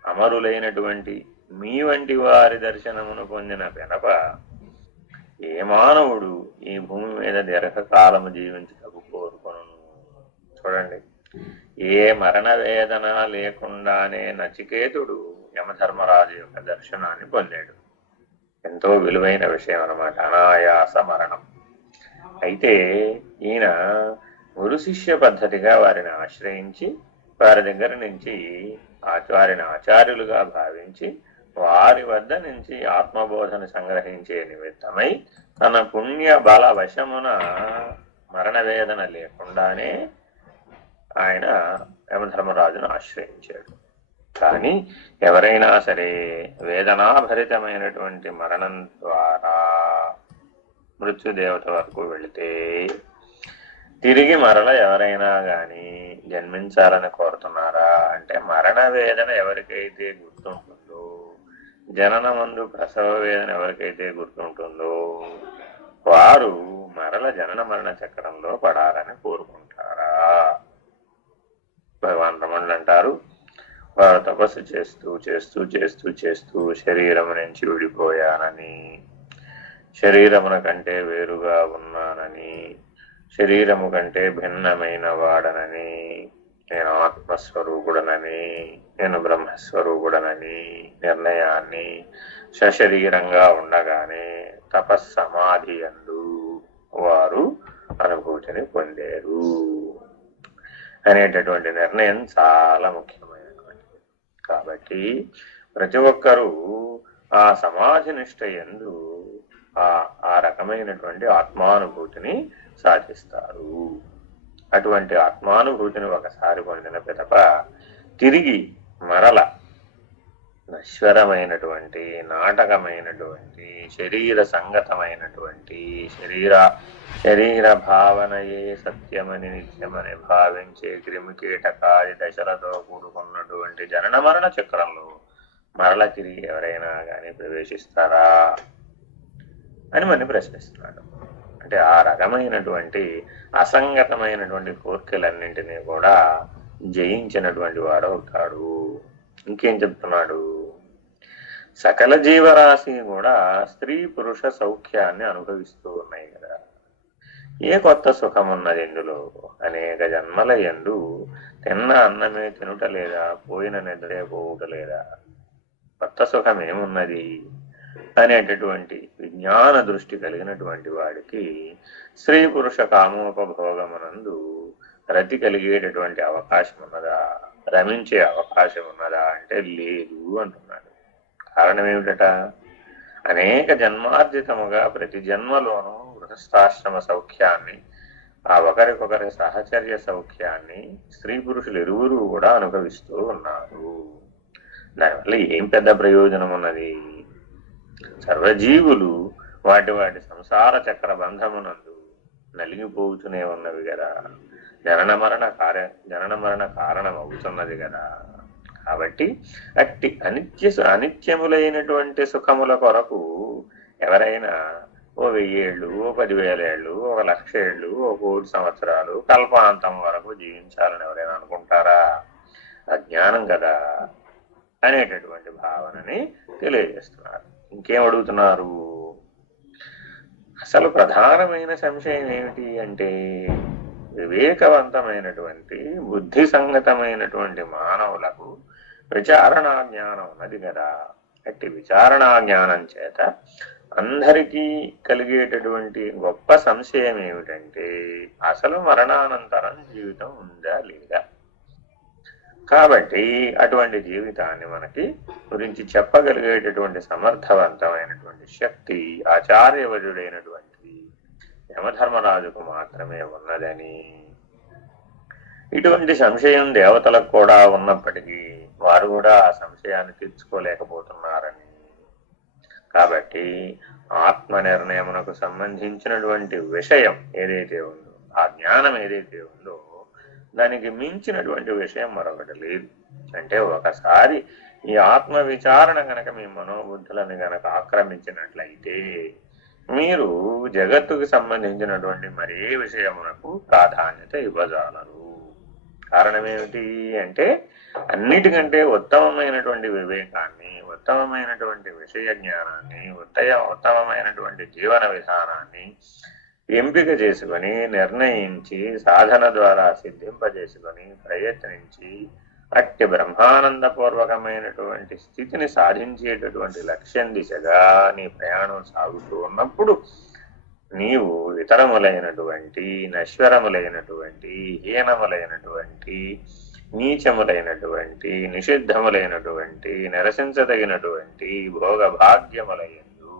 అమరులైనటువంటి మీ వంటి వారి దర్శనమును పొందిన పినప ఏ మానవుడు ఈ భూమి మీద దీర్ఘకాలము జీవించుటకు కోరుకొను? చూడండి, ఏ మరణ వేదన లేకుండానే నచికేతుడు యమధర్మరాజు యొక్క దర్శనాన్ని పొందాడు. ఎంతో విలువైన విషయం అన్నమాట, అనాయాస మరణం. అయితే ఈయన గురు శిష్య పద్ధతిగా వారిని ఆశ్రయించి వారి దగ్గర నుంచి వారిని ఆచార్యులుగా భావించి వారి వద్ద నుంచి ఆత్మబోధన సంగ్రహించే నిమిత్తమై తన పుణ్య బల వశమున మరణ వేదన లేకుండానే ఆయన యమధర్మరాజును ఆశ్రయించాడు. కానీ ఎవరైనా సరే వేదనాభరితమైనటువంటి మరణం ద్వారా మృత్యుదేవత వరకు వెళితే తిరిగి మరల ఎవరైనా గాని జన్మించాలని కోరుతున్నారా అంటే, మరణ వేదన ఎవరికైతే గుర్తుంటుందో, జననమందు ప్రసవ వేదన ఎవరికైతే గుర్తుంటుందో వారు మరల జనన మరణ చక్రంలో పడాలని కోరుకుంటారా? భగవాన్ రమణులు అంటారు, వారు తపస్సు చేస్తూ చేస్తూ చేస్తూ చేస్తూ శరీరం నుంచి విడిపోయానని, శరీరమున కంటే వేరుగా ఉన్నానని, శరీరము కంటే భిన్నమైన వాడనని, నేను ఆత్మస్వరూపుడనని, నేను బ్రహ్మస్వరూపుడనని నిర్ణయాన్ని సశరీరంగా ఉండగానే తపస్సమాధి యందు వారు అనుభూతిని పొందారు అనేటటువంటి నిర్ణయం చాలా ముఖ్యమైనటువంటిది. కాబట్టి ప్రతి ఒక్కరూ ఆ సమాధి నిష్ట యందు ఆ రకమైనటువంటి ఆత్మానుభూతిని సాధిస్తారు. అటువంటి ఆత్మానుభూతిని ఒకసారి పొందిన పిదప తిరిగి మరల నశ్వరమైనటువంటి నాటకమైనటువంటి శరీర సంగతమైనటువంటి శరీర భావనయే సత్యమని నిత్యమని భావించే క్రిమికీటకాది దశలతో కూడుకున్నటువంటి జనన మరణ చక్రంలో మరల తిరిగి ఎవరైనా కానీ ప్రవేశిస్తారా అని మనం ప్రశ్నిస్తున్నాడు. అంటే ఆ రకమైనటువంటి అసంగతమైనటువంటి కోర్కెలన్నింటినీ కూడా జయించినటువంటి వాడు అవుతాడు. ఇంకేం చెప్తున్నాడు, సకల జీవరాశి కూడా స్త్రీ పురుష సౌఖ్యాన్ని అనుభవిస్తూ ఉన్నాయి కదా. ఏ కొత్త సుఖం ఉన్నది ఇందులో? అనేక జన్మల యందు తిన్న అన్నమే తినుట లేదా, పోయిన నిద్రే పోవుట లేదా, కొత్త సుఖం ఏమున్నది అనేటటువంటి విజ్ఞాన దృష్టి కలిగినటువంటి వాడికి స్త్రీ పురుష కామోపభోగమునందు రతి కలిగేటటువంటి అవకాశం ఉన్నదా, రమించే అవకాశం ఉన్నదా అంటే లేదు అంటున్నాడు. కారణం ఏమిటట, అనేక జన్మార్జితముగా ప్రతి జన్మలోనూ గృహస్థాశ్రమ సౌఖ్యాన్ని, ఆ ఒకరికొకరి సహచర్య సౌఖ్యాన్ని స్త్రీ పురుషులు ఇరువురు కూడా అనుభవిస్తూ ఉన్నారు. దానివల్ల ఏం పెద్ద ప్రయోజనం ఉన్నది? సర్వజీవులు వాటి వాటి సంసార చక్ర బంధమునందు నలిగిపోతూనే ఉన్నవి కదా, జనన మరణ కారణం అవుతున్నది కదా. కాబట్టి అట్టి అనిత్యములైనటువంటి సుఖముల కొరకు ఎవరైనా ఓ 1000 ఏళ్ళు, ఓ 10,000 ఏళ్ళు, 1,00,000 ఏళ్ళు, ఓ 1,00,00,000 సంవత్సరాలు కల్పాంతం వరకు జీవించాలని ఎవరైనా అనుకుంటారా? అజ్ఞానం కదా అనేటటువంటి భావనని తెలియజేస్తున్నారు. ఇంకేం అడుగుతున్నారు, అసలు ప్రధానమైన సంశయం ఏమిటి అంటే, వివేకవంతమైనటువంటి బుద్ధి సంగతమైనటువంటి మానవులకు విచారణా జ్ఞానం ఉన్నది కదా. అట్టి విచారణా జ్ఞానం చేత అందరికీ కలిగేటటువంటి గొప్ప సంశయం ఏమిటంటే అసలు మరణానంతరం జీవితం ఉందా లేదా. కాబట్టి అటువంటి జీవితాన్ని మనకి గురించి చెప్పగలిగేటటువంటి సమర్థవంతమైనటువంటి శక్తి ఆచార్యవరుడైనటువంటి యమధర్మరాజుకు మాత్రమే ఉన్నదని, ఇటువంటి సంశయం దేవతలకు కూడా ఉన్నప్పటికీ వారు కూడా ఆ సంశయాన్ని తీర్చుకోలేకపోతున్నారని, కాబట్టి ఆత్మ నిర్ణయమునకు సంబంధించినటువంటి విషయం ఏదైతే ఉందో, ఆ జ్ఞానం ఏదైతే ఉందో దానికి మించినటువంటి విషయం మరొకటి లేదు. అంటే ఒకసారి ఈ ఆత్మ విచారణ గనక మీ మనోబుద్ధులను గనక ఆక్రమించినట్లయితే మీరు జగత్తుకు సంబంధించినటువంటి మరే విషయమునకు ప్రాధాన్యత ఇవ్వజాలరు. కారణం ఏమిటి అంటే అన్నిటికంటే ఉత్తమమైనటువంటి వివేకాన్ని, ఉత్తమమైనటువంటి విషయ జ్ఞానాన్ని, ఉత్తమమైనటువంటి జీవన విధానాన్ని ఎంపిక చేసుకొని నిర్ణయించి సాధన ద్వారా సిద్ధింపజేసుకొని ప్రయత్నించి అట్టి బ్రహ్మానందపూర్వకమైనటువంటి స్థితిని సాధించేటటువంటి లక్ష్యం దిశగా నీ ప్రయాణం సాగుతూ ఉన్నప్పుడు నీవు ఇతరములైనటువంటి, నశ్వరములైనటువంటి, హీనములైనటువంటి, నీచములైనటువంటి, నిషిద్ధములైనటువంటి, నిరసించదగినటువంటి భోగభాగ్యములయందు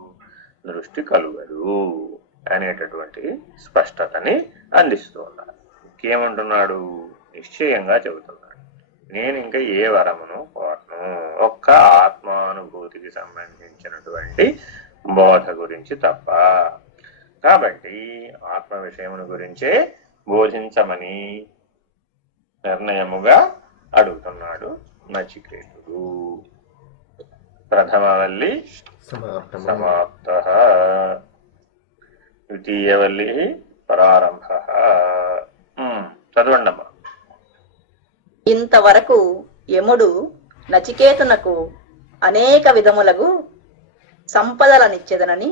దృష్టి కలుగదు అనేటటువంటి స్పష్టతని అందిస్తూ ఉన్నారు. ఇంకేమంటున్నాడు? నిశ్చయంగా చెబుతున్నాడు, నేను ఇంకా ఏ వరమును కోరను, ఒక్క ఆత్మానుభూతికి సంబంధించినటువంటి బోధ గురించి తప్ప. కాబట్టి ఆత్మ విషయమును గురించే బోధించమని నిర్ణయముగా అడుగుతున్నాడు నచికేతుడు. ప్రథమవల్లి సమాప్త, ద్వితీయవల్లి ప్రారంభ. చదవండమ్మా. ఇంతవరకు యముడు నచికేతునకు అనేక విధములగు సంపదలనిచ్చెదనని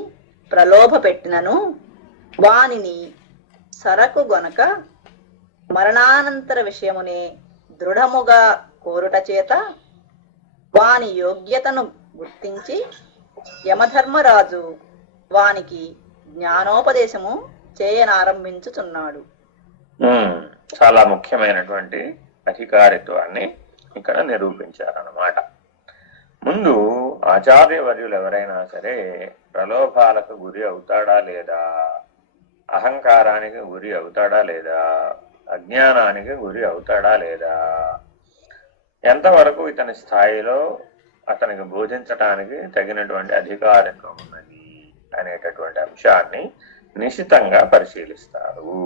ప్రలోభ పెట్టినను వానిని సరకు గొనక మరణానంతర విషయమునే దృఢముగా కోరుట చేత వాని యోగ్యతను గుర్తించి యమధర్మరాజు వానికి జ్ఞానోపదేశము చేయనారంభించుచున్నాడు. చాలా ముఖ్యమైనటువంటి అధికారిత్వాన్ని ఇక్కడ నిరూపించారన్నమాట. ముందు ఆచార్యవర్యులు ఎవరైనా సరే ప్రలోభాలకు గురి అవుతాడా లేదా, అహంకారానికి గురి అవుతాడా లేదా, అజ్ఞానానికి గురి అవుతాడా లేదా, ఎంతవరకు ఇతని స్థాయిలో అతనికి బోధించటానికి తగినటువంటి అధికారిత్వం ఉన్నది అనేటటువంటి అంశాన్ని నిశితంగా పరిశీలిస్తారు.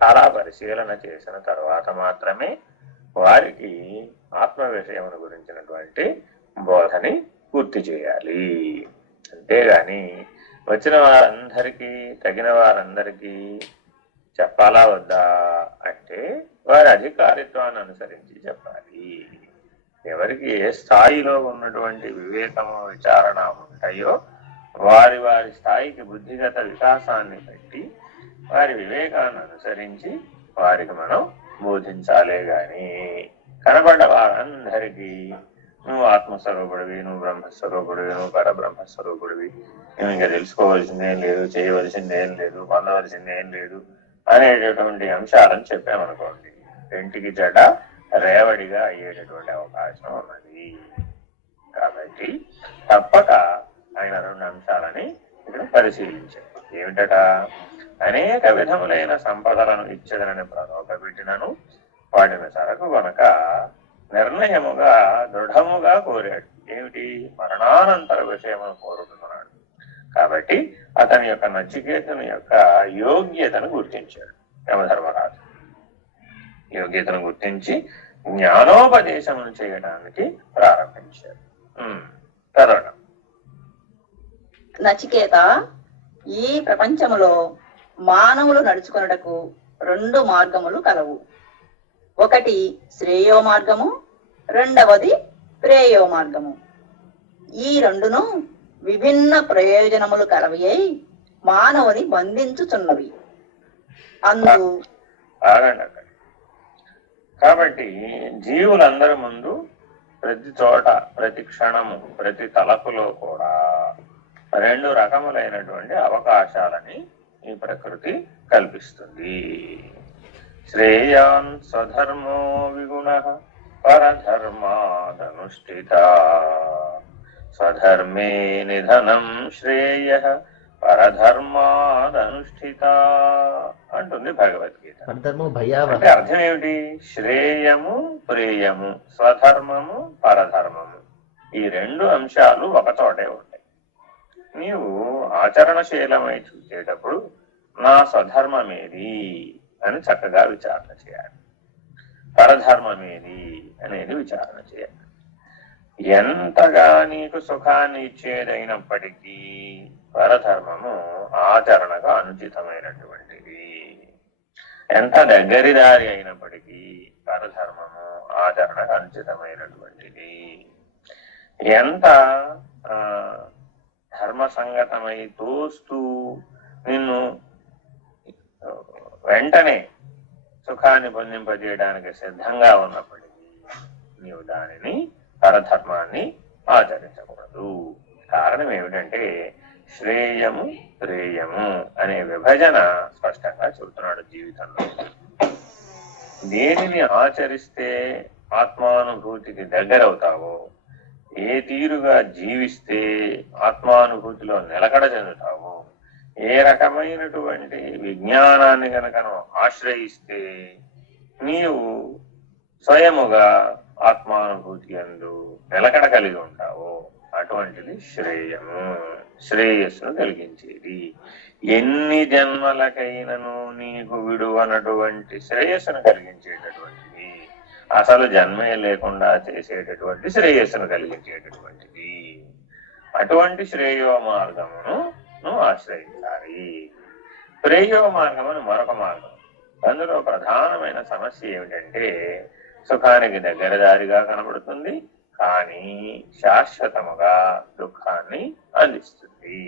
అలా పరిశీలన చేసిన తర్వాత మాత్రమే వారికి ఆత్మ విషయమును గురించినటువంటి బోధని పూర్తి చేయాలి. అంతేగాని వచ్చిన వారందరికీ తగిన వారందరికీ చెప్పాలా వద్దా అంటే వారి అధికారిత్వాన్ని అనుసరించి చెప్పాలి. ఎవరికి ఏ స్థాయిలో ఉన్నటువంటి వివేకము విచారణ ఉంటాయో వారి వారి స్థాయికి బుద్ధిగత వికాసాన్ని బట్టి వారి వివేకాన్ని అనుసరించి వారికి మనం బోధించాలే గాని కనబడ్డ వారందరికీ నువ్వు ఆత్మస్వరూపుడివి, నువ్వు బ్రహ్మస్వరూపుడివి, నువ్వు పరబ్రహ్మస్వరూపుడివి, నువ్వు ఇంకా తెలుసుకోవాల్సిందేం లేదు, చేయవలసిందేం లేదు, పొందవలసిందేం లేదు అనేటటువంటి అంశాలను చెప్పామనుకోండి, ఇంటికి జడ రేవడిగా అయ్యేటటువంటి అవకాశం ఉన్నది. కాబట్టి తప్పక ఆయన రెండు అంశాలని ఇక్కడ పరిశీలించారు. ఏమిటట? అనేక విధములైన సంపదలను ఇచ్చదనని ప్రలోభపెట్టినను వాటిని సరకు గనక నిర్ణయముగా దృఢముగా కోరాడు. ఏమిటి? మరణానంతర విషయమును కోరుతున్నాడు. కాబట్టి అతని యొక్క నచికేతుని యొక్క యోగ్యతను గుర్తించాడు యమధర్మరాజు. యోగ్యతను గుర్తించి జ్ఞానోపదేశమును చేయడానికి ప్రారంభించాడు. చదవడం. నచికేత, ఈ ప్రపంచములో మానవులు నడుచుకొనుటకు రెండు మార్గములు కలవు. ఒకటి శ్రేయో మార్గము, రెండవది ప్రేయో మార్గము. ఈ రెండును విభిన్న ప్రయోజనములు కలవి అయి మానవుని బంధించుచున్నవి. కాబట్టి జీవులందరి ముందు ప్రతి చోట, ప్రతి క్షణము, ప్రతి తలపులో కూడా రెండు రకములైనటువంటి అవకాశాలని ఈ ప్రకృతి కల్పిస్తుంది. శ్రేయాన్ స్వధర్మో విగుణ పరధర్మాదనుష్ఠిత స్వధర్మే నిధనం శ్రేయ పరధర్మాదనుష్ఠిత అంటుంది భగవద్గీత. అంటే అర్థం ఏమిటి? శ్రేయము ప్రేయము, స్వధర్మము పరధర్మము, ఈ రెండు అంశాలు ఒకచోటే ఉంటాయి. నీవు ఆచరణశీలమై చూసేటప్పుడు నా స్వధర్మమేది అని చక్కగా విచారణ చేయాలి, పరధర్మమేది అనేది విచారణ చేయాలి. ఎంతగా నీకు సుఖాన్ని ఇచ్చేదైనప్పటికీ పరధర్మము ఆచరణగా అనుచితమైనటువంటిది. ఎంత దగ్గరిదారి అయినప్పటికీ పరధర్మము ఆచరణకు అనుచితమైనటువంటిది. ఎంత ధర్మసంగతమై తోస్తూ నిన్ను వెంటనే సుఖాన్ని పొందింపజేయడానికి సిద్ధంగా ఉన్నప్పటికీ నీవు దానిని పరధర్మాన్ని ఆచరించకూడదు. కారణం ఏమిటంటే శ్రేయము ప్రేయము అనే విభజన స్పష్టంగా చెబుతున్నాడు జీవితంలో. దేనిని ఆచరిస్తే ఆత్మానుభూతికి దగ్గరవుతావో, ఏ తీరుగా జీవిస్తే ఆత్మానుభూతిలో నిలకడ చెందుతావో, ఏ రకమైనటువంటి విజ్ఞానాన్ని గనక ఆశ్రయిస్తే నీవు స్వయముగా ఆత్మానుభూతి యందు నిలకడ కలిగి ఉంటావో అటువంటిది శ్రేయము, శ్రేయస్సును కలిగించేది. ఎన్ని జన్మలకైనను నీకు విడువనటువంటి శ్రేయస్సును కలిగించేటటువంటిది, అసలు జన్మే లేకుండా చేసేటటువంటి శ్రేయస్సును కలిగించేటటువంటిది. అటువంటి శ్రేయో మార్గమును నువ్వు ఆశ్రయించాలి. ప్రేయో మార్గమును మరొక మార్గం. అందులో ప్రధానమైన సమస్య ఏమిటంటే సుఖానికి దగ్గర దారిగా కనబడుతుంది, కానీ శాశ్వతముగా దుఃఖాన్ని అందిస్తుంది.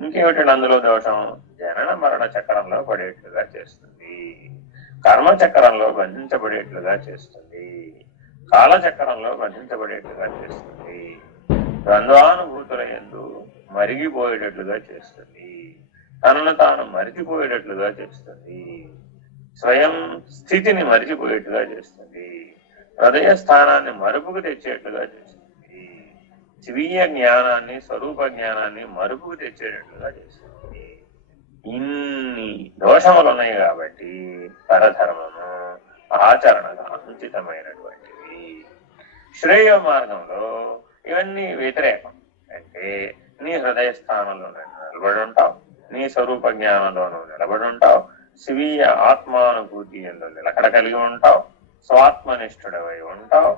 ఇంకేమిటంటే అందులో దోషం జనన మరణ చక్రంలో పడేట్లుగా చేస్తుంది, కర్మ చక్రంలో బంధించబడేట్లుగా చేస్తుంది, కాలచక్రంలో బంధించబడేట్లుగా చేస్తుంది, ద్వంద్వానుభూతుల యందు మరిగిపోయేటట్లుగా చేస్తుంది, తనను తాను మరిచిపోయేటట్లుగా చేస్తుంది, స్వయం స్థితిని మరిచిపోయేట్టుగా చేస్తుంది, హృదయ స్థానాన్ని మరుపుకు తెచ్చేట్లుగా చేస్తుంది, స్వీయ జ్ఞానాన్ని స్వరూప జ్ఞానాన్ని మరుపుకు తెచ్చేటట్లుగా చేస్తుంది. ఇన్ని దోషములు ఉన్నాయి కాబట్టి పరధర్మము ఆచరణగా అనుచితమైనటువంటిది. శ్రేయ మార్గంలో ఇవన్నీ వ్యతిరేకం. అంటే నీ హృదయ స్థానంలో నిలబడి ఉంటావు, నీ స్వరూప జ్ఞానంలోనూ నిలబడి ఉంటావు, స్వీయ ఆత్మానుభూతి యందు నిలకడ కలిగి ఉంటావు, స్వాత్మనిష్ఠుడవై ఉంటావు,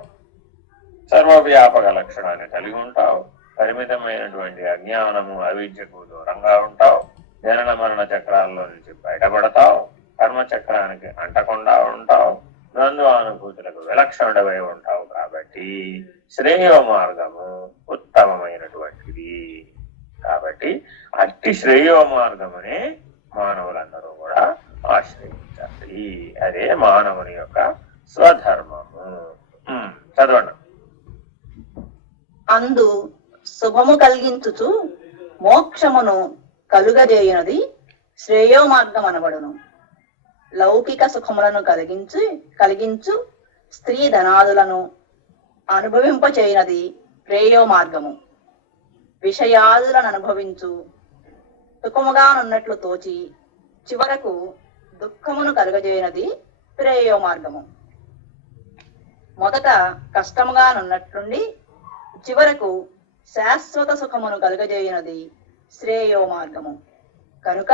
సర్వవ్యాపక లక్షణాన్ని కలిగి ఉంటావు, పరిమితమైనటువంటి అజ్ఞానము అవిద్యకు దూరంగా ఉంటావు, జనన మరణ చక్రాల్లో నుంచి బయటపడతావు, కర్మచక్రానికి అంటకుండా ఉంటావు, ద్వంద్వానుభూతులకు విలక్షణుడవై ఉంటావు. కాబట్టి శ్రేయో మార్గము ఉత్తమమైనటువంటిది. కాబట్టి అట్టి శ్రేయో మార్గమునే మానవులందరూ కూడా ఆశ్రయించాలి. అదే మానవుని యొక్క స్వధర్మము. చదవండి. అందు శుభము కలిగించుచు మోక్షమును కలుగజేయునది శ్రేయో మార్గం అనబడును. లౌకిక సుఖములను కలిగించు స్త్రీ ధనాదులను అనుభవింపచేయునది ప్రేయో మార్గము. విషయాదులను అనుభవించు సుఖముగానున్నట్లు తోచి చివరకు దుఃఖమును కలుగజేయనది ప్రేయో మార్గము. మొదట కష్టముగానున్నట్లుండి చివరకు శాశ్వత సుఖమును కలుగజేయనది శ్రేయో మార్గము. కనుక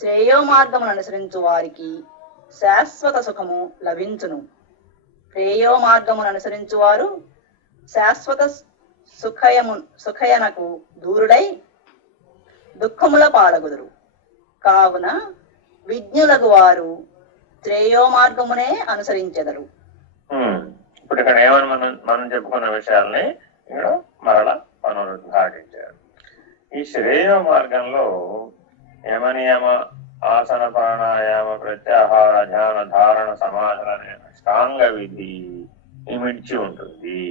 శ్రేయో మార్గమును అనుసరించు వారికి శాశ్వత సుఖము లభించును. ప్రేయో మార్గమును అనుసరించు వారు శాశ్వత సుఖయనకు దూరుడై దుఃఖముల పాలగుదురు. కావున విజ్ఞులకు వారు శ్రేయో మార్గమునే అనుసరించెదరు. ఇప్పుడు ఇక్కడ ఏమని మనం చెప్పుకున్న విషయాల్ని ఇక్కడ మరలా పునరుద్ఘాటించారు. ఈ శ్రేయో మార్గంలో యమనియమ ఆసన ప్రాణాయామ ప్రత్యాహార ధ్యాన ధారణ సమాధులు అనే అష్టాంగ విధి ఇమిడ్చి ఉంటుంది.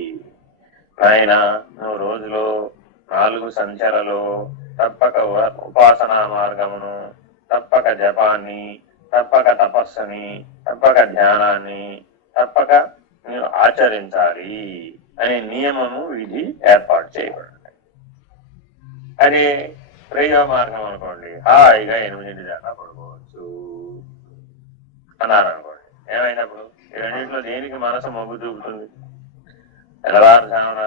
ఆయన నువ్వు రోజులో 4 సంఖ్యలలో తప్పక ఉపాసనా మార్గమును, తప్పక జపాన్ని, తప్పక తపస్సుని, తప్పక ధ్యానాన్ని తప్పక మీరు ఆచరించాలి అనే నియమము విధి ఏర్పాటు చేయబడింది. అదే ప్రేమ మార్గం అనుకోండి, హాయిగా 8 దాకా పడుకోవచ్చు అన్నారు అనుకోండి. ఏమైనప్పుడు ఈ రెండింటిలో దేనికి మనసు మొగ్గు చూపుతుంది? తెల్లవారుజామున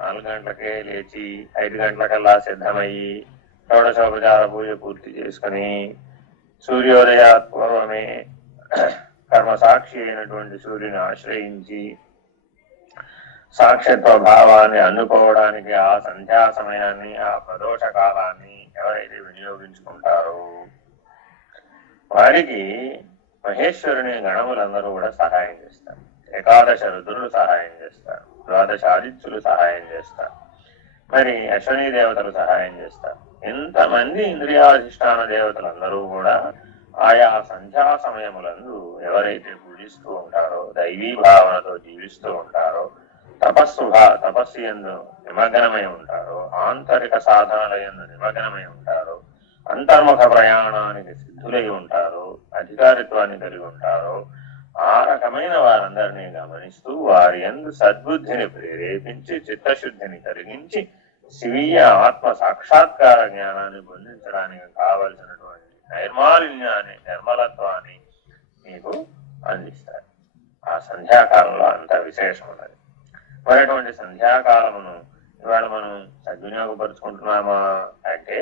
4 గంటలకే లేచి 5 గంటలకల్లా సిద్ధమయ్యి షోడశోపచార పూజ పూర్తి చేసుకుని సూర్యోదయాత్ పూర్వమే కర్మసాక్షి అయినటువంటి సూర్యుని ఆశ్రయించి సాక్షిత్వ భావాన్ని అందుకోవడానికి ఆ సంధ్యా సమయాన్ని, ఆ ప్రదోష కాలాన్ని ఎవరైతే వినియోగించుకుంటారో వారికి మహేశ్వరుని గణములందరూ కూడా సహాయం చేస్తారు. 11 రుద్రులు సహాయం చేస్తారు, 12 ఆదిత్యులు సహాయం చేస్తారు, మరి అశ్వనీ దేవతలు సహాయం చేస్తారు. ఇంతమంది ఇంద్రియాధిష్టాన దేవతలందరూ కూడా ఆయా సంధ్యా సమయములందు ఎవరైతే పూజిస్తూ ఉంటారో, దైవీ భావనతో జీవిస్తూ ఉంటారో, తపస్సు యందు నిమగ్నమై ఉంటారో, ఆంతరిక సాధనల యందు నిమగ్నమై ఉంటారో, అంతర్ముఖ ప్రయాణానికి సిద్ధులై ఉంటారో, అధికారిత్వాన్ని కలిగి ఉంటారో, ఆ రకమైన వారందరినీ గమనిస్తూ వారి యందు సద్బుద్ధిని ప్రేరేపించి చిత్తశుద్ధిని కలిగించి స్వీయ ఆత్మ సాక్షాత్కార జ్ఞానాన్ని పొందించడానికి కావలసినటువంటి నైర్మాలిన్యాన్ని, నిర్మలత్వాన్ని మీకు అందిస్తారు. ఆ సంధ్యాకాలంలో అంత విశేషం ఉన్నది. మరి అటువంటి సంధ్యాకాలమును ఇవాళ మనం సద్వినియోగపరుచుకుంటున్నామా అంటే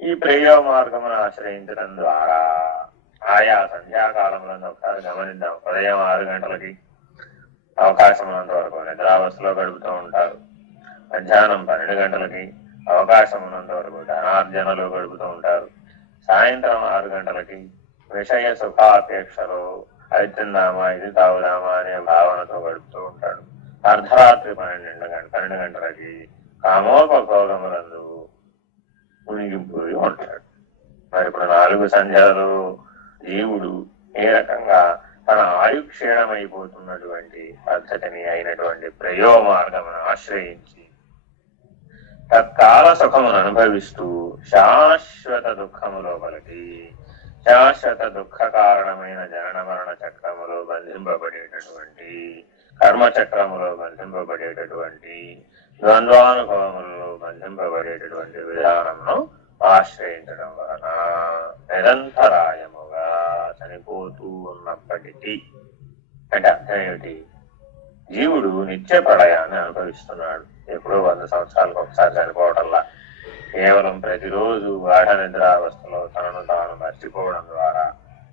ఈ ప్రేయో మార్గమును ఆశ్రయించడం ద్వారా ఆయా సంధ్యాకాలములను ఒకసారి గమనిద్దాం. ఉదయం 6 గంటలకి అవకాశం ఉన్నంత వరకు నిద్రావస్థలో గడుపుతూ ఉంటారు. మధ్యాహ్నం 12 గంటలకి అవకాశం ఉన్నంత వరకు ధనార్జనలో గడుపుతూ ఉంటారు. సాయంత్రం 6 గంటలకి విషయ సుఖాపేక్షలో అది తిందామా ఇది తాగుదామా అనే భావనతో గడుపుతూ ఉంటాడు. అర్ధరాత్రి 12 గంటలకి కామోపభోగములందు మునిగిపోయి ఉంటాడు. మరి ఇప్పుడు 4 సంధ్యలలో జీవుడు ఏ రకంగా తన ఆయుక్షీణమైపోతున్నటువంటి పద్ధతిని అయినటువంటి ప్రయో మార్గమును ఆశ్రయించి తత్కాల సుఖమును అనుభవిస్తూ శాశ్వత దుఃఖము లోపలికి, శాశ్వత దుఃఖ కారణమైన జనన మరణ చక్రములో బంధింపబడేటటువంటి, కర్మ చక్రములో బంధింపబడేటటువంటి, ద్వంద్వానుభవములలో బంధింపబడేటటువంటి విధానమును ఆశ్రయించడం వలన నిరంతరాయముగా చనిపోతూ ఉన్నప్పటికీ అంటే అర్థం ఏమిటి? జీవుడు నిత్య ప్రళయాన్ని అనుభవిస్తున్నాడు. ఎప్పుడో 100 సంవత్సరాలకు ఒకసారి చనిపోవటంలా కేవలం ప్రతిరోజు గాఢ నిద్రావస్థలో తనను తాను మర్చిపోవడం ద్వారా,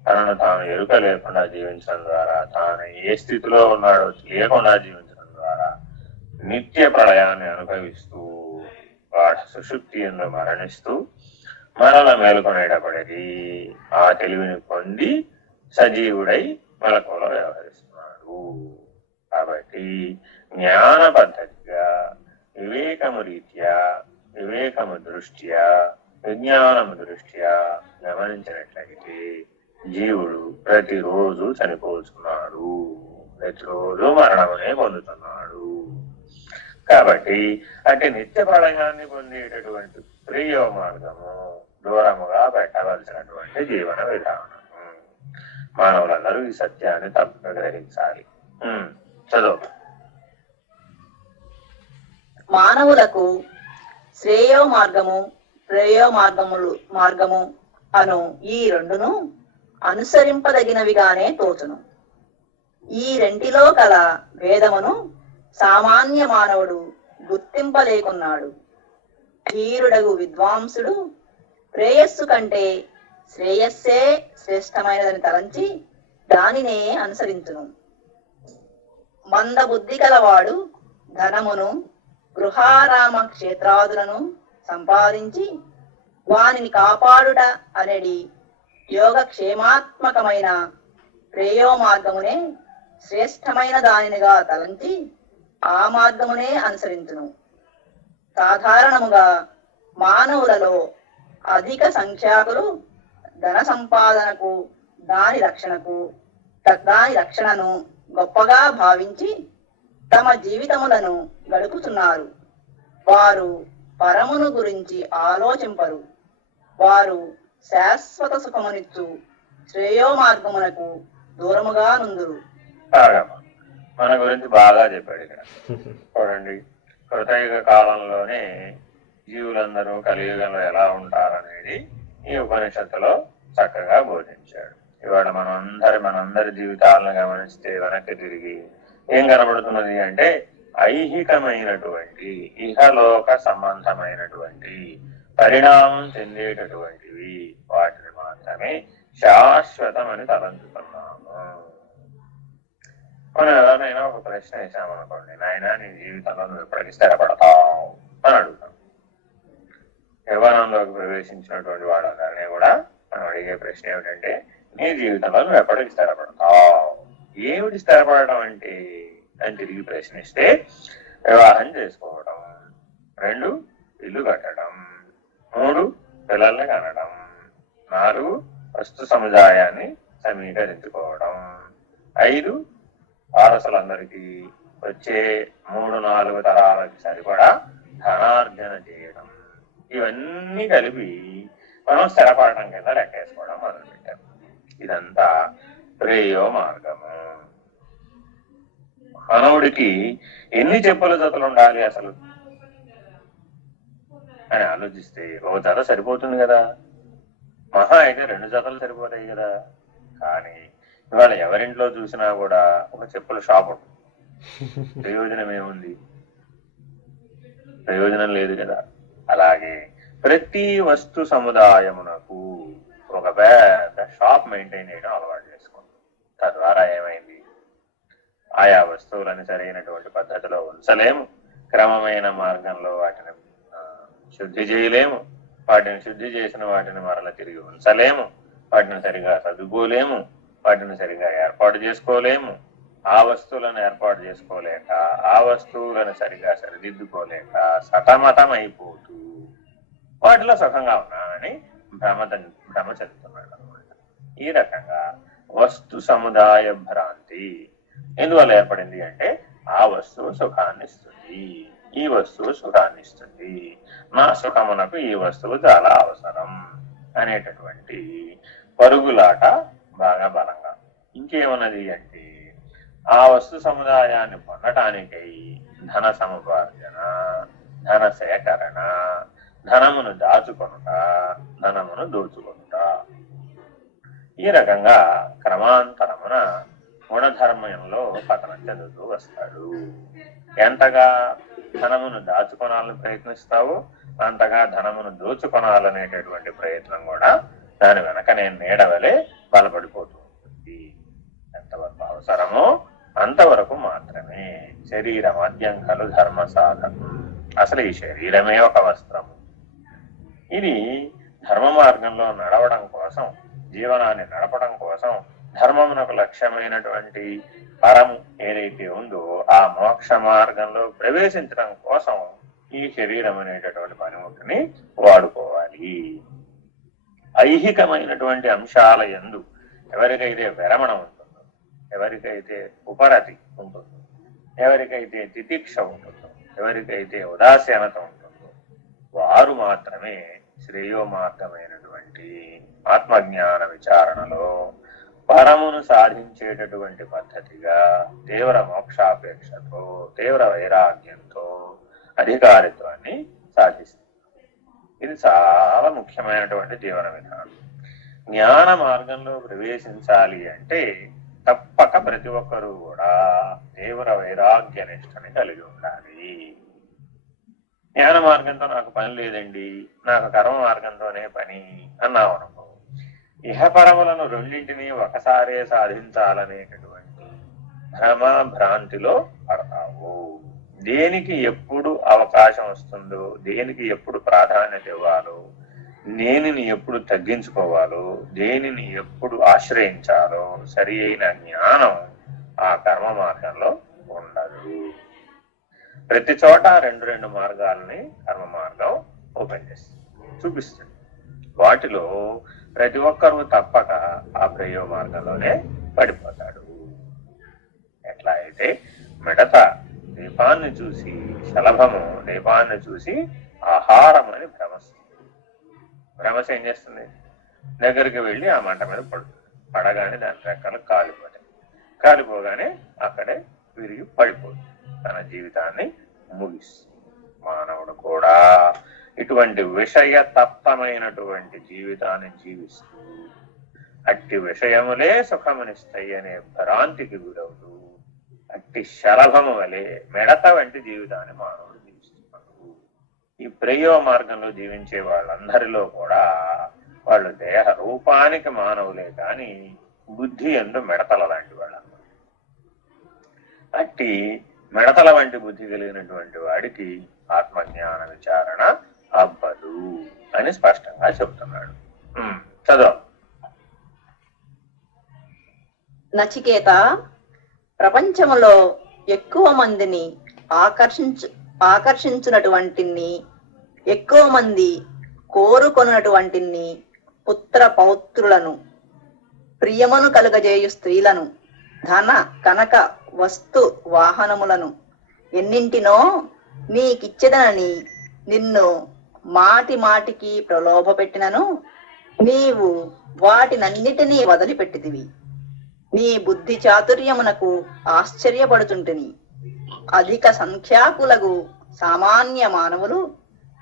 తనను తాను ఎరుక లేకుండా జీవించడం ద్వారా, తాను ఏ స్థితిలో ఉన్నాడో తెలియకుండా జీవించడం ద్వారా నిత్య ప్రళయాన్ని అనుభవిస్తూ గాఢ సుషుప్తి ఎందు మరణిస్తూ మరల మేలుకొనేటప్పటికీ ఆ తెలివిని పొంది సజీవుడై మెలకువలో వ్యవహరిస్తున్నాడు. కాబట్టి జ్ఞాన పద్ధతిగా వివేకము రీత్యా, వివేకము దృష్ట్యా, విజ్ఞానము దృష్ట్యా గమనించినట్లయితే జీవుడు ప్రతిరోజు చనిపోతున్నాడు, ప్రతిరోజు మరణమునే పొందుతున్నాడు. కాబట్టి అంటే నిత్య ప్రళయాన్ని పొందేటటువంటి ప్రియో మార్గము దూరముగా పెట్టవలసినటువంటి జీవన విధానం. మానవులందరూ ఈ సత్యాన్ని తప్పక గ్రహించాలి. చదువు. మానవులకు శ్రేయో మార్గము, ప్రేయో మార్గము అను ఈ రెండును అనుసరింపదగినవిగానే తోచును. ఈ రెంటిలో కల భేదమును సామాన్య మానవుడు గుర్తింపలేకున్నాడు. ధీరుడగు విద్వాంసుడు ప్రేయస్సు కంటే శ్రేయస్సే శ్రేష్టమైనదని తలంచి దానినే అనుసరించును. మందబుద్ధి కలవాడు ధనమును, గృహారామ క్షేత్రాదులను సంపాదించి వానిని కాపాడుట అనేది యోగక్షేమాత్మకమైన ప్రేయో మార్గమునే శ్రేష్టమైన దానినిగా తలంచి ఆ మార్గమునే అనుసరించును. సాధారణముగా మానవులలో అధిక సంఖ్యాకులు ధన సంపాదనకు, దాని రక్షణను గొప్పగా భావించి తమ జీవితములను గడుపుతున్నారు. వారు పరమును గురించి ఆలోచింపరు. వారు శాశ్వత సుఖమునిచ్చు శ్రేయో మార్గమునకు దూరముగా నుందురు. మన గురించి బాగా చెప్పాడు ఇక్కడ. చూడండి, కృతయుగ కాలంలోనే జీవులందరూ కలియుగంలో ఎలా ఉంటారనేది ఈ ఉపనిషత్తులో చక్కగా బోధించాడు. ఇవాళ మనందరి జీవితాలను గమనిస్తే వెనక్కి తిరిగి ఏం కనబడుతున్నది అంటే ఐహికమైనటువంటి ఇహలోక సంబంధమైనటువంటి పరిణామం చెందేటటువంటివి వాటిని మాత్రమే శాశ్వతమని తలంచుతున్నాము. మనం ఎవరినైనా ఒక ప్రశ్న వేసామనుకోండి, నాయన నీ జీవితంలో నువ్వు ఎప్పటికీ స్థిరపడతావు అని అడుగుతాం. యవ్వనంలోకి ప్రవేశించినటువంటి వాళ్ళందరినీ కూడా మనం అడిగే ప్రశ్న ఏమిటంటే, నీ జీవితంలో నువ్వు ఎప్పటికీ స్థిరపడతావు. ఏమిటి స్థిరపడడం అంటే అని తిరిగి ప్రశ్నిస్తే, వివాహం చేసుకోవడం, 2 ఇల్లు కట్టడం, 3 పిల్లల్ని కనడం, 4 వస్తు సముదాయాన్ని సమీకరించుకోవడం, 5 వారసులందరికీ వచ్చే 3-4 తరాలకి సరిపడా ధనార్జన చేయడం. ఇవన్నీ కలిపి మనం స్థిరపడడం కింద లెక్కేసుకోవడం మొదలుపెట్టాం. ఇదంతా ప్రేయో మార్గము. మానవుడికి ఎన్ని చెప్పుల జతలు ఉండాలి అసలు అని ఆలోచిస్తే, ఒక జత సరిపోతుంది కదా, మహా అయితే 2 జతలు సరిపోతాయి కదా. కానీ ఇవాళ ఎవరింట్లో చూసినా కూడా ఒక చెప్పుల షాప్ ఉంటుంది. ప్రయోజనం ఏముంది? ప్రయోజనం లేదు కదా. అలాగే ప్రతి వస్తు సముదాయమునకు ఒక పెద్ద షాప్ మెయింటైన్ చేయడం అలవాటు చేసుకోండి. తద్వారా ఏమైంది, ఆయా వస్తువులని సరైనటువంటి పద్ధతిలో ఉంచలేము, క్రమమైన మార్గంలో వాటిని శుద్ధి చేయలేము, వాటిని శుద్ధి చేసిన వాటిని మరల తిరిగి ఉంచలేము, వాటిని సరిగా చదువుకోలేము, వాటిని సరిగా ఏర్పాటు చేసుకోలేము, ఆ వస్తువులను ఏర్పాటు చేసుకోలేక ఆ వస్తువులను సరిగా సరిదిద్దుకోలేక సతమతం అయిపోతూ వాటిలో సుఖంగా ఉన్నానని భ్రమ చెందుతున్నాడు అనమాట. ఈ రకంగా వస్తు సముదాయ భ్రాంతి ఎందువల్ల ఏర్పడింది అంటే, ఆ వస్తువు సుఖాన్ని ఇస్తుంది, ఈ వస్తువు సుఖాన్ని ఇస్తుంది, నా సుఖమునకు ఈ వస్తువు చాలా అవసరం అనేటటువంటి పరుగులాట బాగా బలంగా. ఇంకేమన్నది అంటే, ఆ వస్తు సముదాయాన్ని పొందటానికై ధన సముపార్జన, ధన సేకరణ, ధనమును దాచుకొనుట, ధనమును దోచుకొనుట. ఈ రకంగా క్రమాంతరమున గుణధర్మంలో పతనం చెందుతూ వస్తాడు. ఎంతగా ధనమును దాచుకొనాలని ప్రయత్నిస్తావో అంతగా ధనమును దోచుకొనాలనేటటువంటి ప్రయత్నం కూడా దాని వెనకనే నీడవలే బలపడిపోతూ ఉంటుంది. ఎంతవరకు అవసరమో అంతవరకు మాత్రమే. శరీరం అద్యంకలు ధర్మ సాధకం. అసలు ఈ శరీరమే ఒక వస్త్రము. ఇది ధర్మ మార్గంలో నడవడం కోసం, జీవనాన్ని నడపడం కోసం, ధర్మమునకు లక్ష్యమైనటువంటి పరము ఏదైతే ఉందో ఆ మోక్ష మార్గంలో ప్రవేశించడం కోసం ఈ శరీరం అనేటటువంటి పనిముట్టుని వాడుకోవాలి. ఐహికమైనటువంటి అంశాల యందు ఎవరికైతే విరమణ ఉంటుందో, ఎవరికైతే ఉపరతి ఉంటుందో, ఎవరికైతే తితిక్ష ఉంటుందో, ఎవరికైతే ఉదాసీనత ఉంటుందో వారు మాత్రమే శ్రేయో మార్గమైనటువంటి ఆత్మజ్ఞాన విచారణలో పరమును సాధించేటటువంటి పద్ధతిగా తీవ్ర మోక్షాపేక్షతో, తీవ్ర వైరాగ్యంతో అధికారిత్వాన్ని సాధిస్తుంది. ఇది చాలా ముఖ్యమైనటువంటి జీవన విధానం. జ్ఞాన మార్గంలో ప్రవేశించాలి అంటే తప్పక ప్రతి ఒక్కరూ కూడా తీవ్ర వైరాగ్య నిష్టని కలిగి ఉండాలి. జ్ఞాన మార్గంతో నాకు పని లేదండి, నాకు కర్మ మార్గంతోనే పని అన్నావు అనుకో, ఇహపరములను రెండింటినీ ఒకసారే సాధించాలనేటటువంటి భ్రాంతిలో పడతావు. దేనికి ఎప్పుడు అవకాశం వస్తుందో, దేనికి ఎప్పుడు ప్రాధాన్యత ఇవ్వాలో, దేనిని ఎప్పుడు తగ్గించుకోవాలో, దేనిని ఎప్పుడు ఆశ్రయించాలో సరి అయిన జ్ఞానం ఆ కర్మ మార్గంలో ఉండదు. ప్రతి చోట 2 మార్గాలని కర్మ మార్గం ఓపెన్ చేస్తుంది, చూపిస్తుంది. వాటిలో ప్రతి ఒక్కరూ తప్పక ఆ ప్రయోగ మార్గంలోనే పడిపోతాడు. ఎట్లా అయితే మిడత దీపాన్ని చూసి, శలభము దీపాన్ని చూసి ఆహారం అని భ్రమస్తుంది. భ్రమస ఏం చేస్తుంది? దగ్గరికి వెళ్ళి ఆ మంట మీద పడుతుంది. పడగానే దాని రెక్కలు కాలిపోతాయి. కాలిపోగానే అక్కడే విరిగి పడిపోతుంది, తన జీవితాన్ని ముగిస్తుంది. మానవుడు కూడా ఇటువంటి విషయ తప్తమైనటువంటి జీవితాన్ని జీవిస్తూ అట్టి విషయములే సుఖమునిస్తాయి అనే భ్రాంతికి గురవుతూ అట్టి శలభము వలె మెడత వంటి జీవితాన్ని మానవుడు జీవిస్తున్నాడు. ఈ ప్రయోగ మార్గంలో జీవించే వాళ్ళందరిలో కూడా వాళ్ళు దేహ రూపానికి మానవులే కానీ బుద్ధి ఎందు మెడతల లాంటి వాళ్ళు అన్నమాట. అట్టి మెడతల వంటి బుద్ధి కలిగినటువంటి వాడికి ఆత్మజ్ఞాన విచారణ అవ్వదు అని స్పష్టంగా చెప్తున్నాడు. చదువు. నచికేత, ప్రపంచంలో ఎక్కువ మందిని ఆకర్షించినటువంటి, ఎక్కువ మంది కోరుకొన్నటువంటి పుత్ర పౌత్రులను, ప్రియమును కలుగజేయు స్త్రీలను, ధన కనక వస్తు వాహనములను ఎన్నింటినో నీకిచ్చదనని నిన్ను మాటి మాటికి ప్రలోభ పెట్టినను నీవు వాటినన్నిటినీ వదిలిపెట్టితివి. నీ బుద్ధి చాతుర్యమునకు ఆశ్చర్యపడుచుంటిని. అధిక సంఖ్యాకులకు సామాన్య మానవులు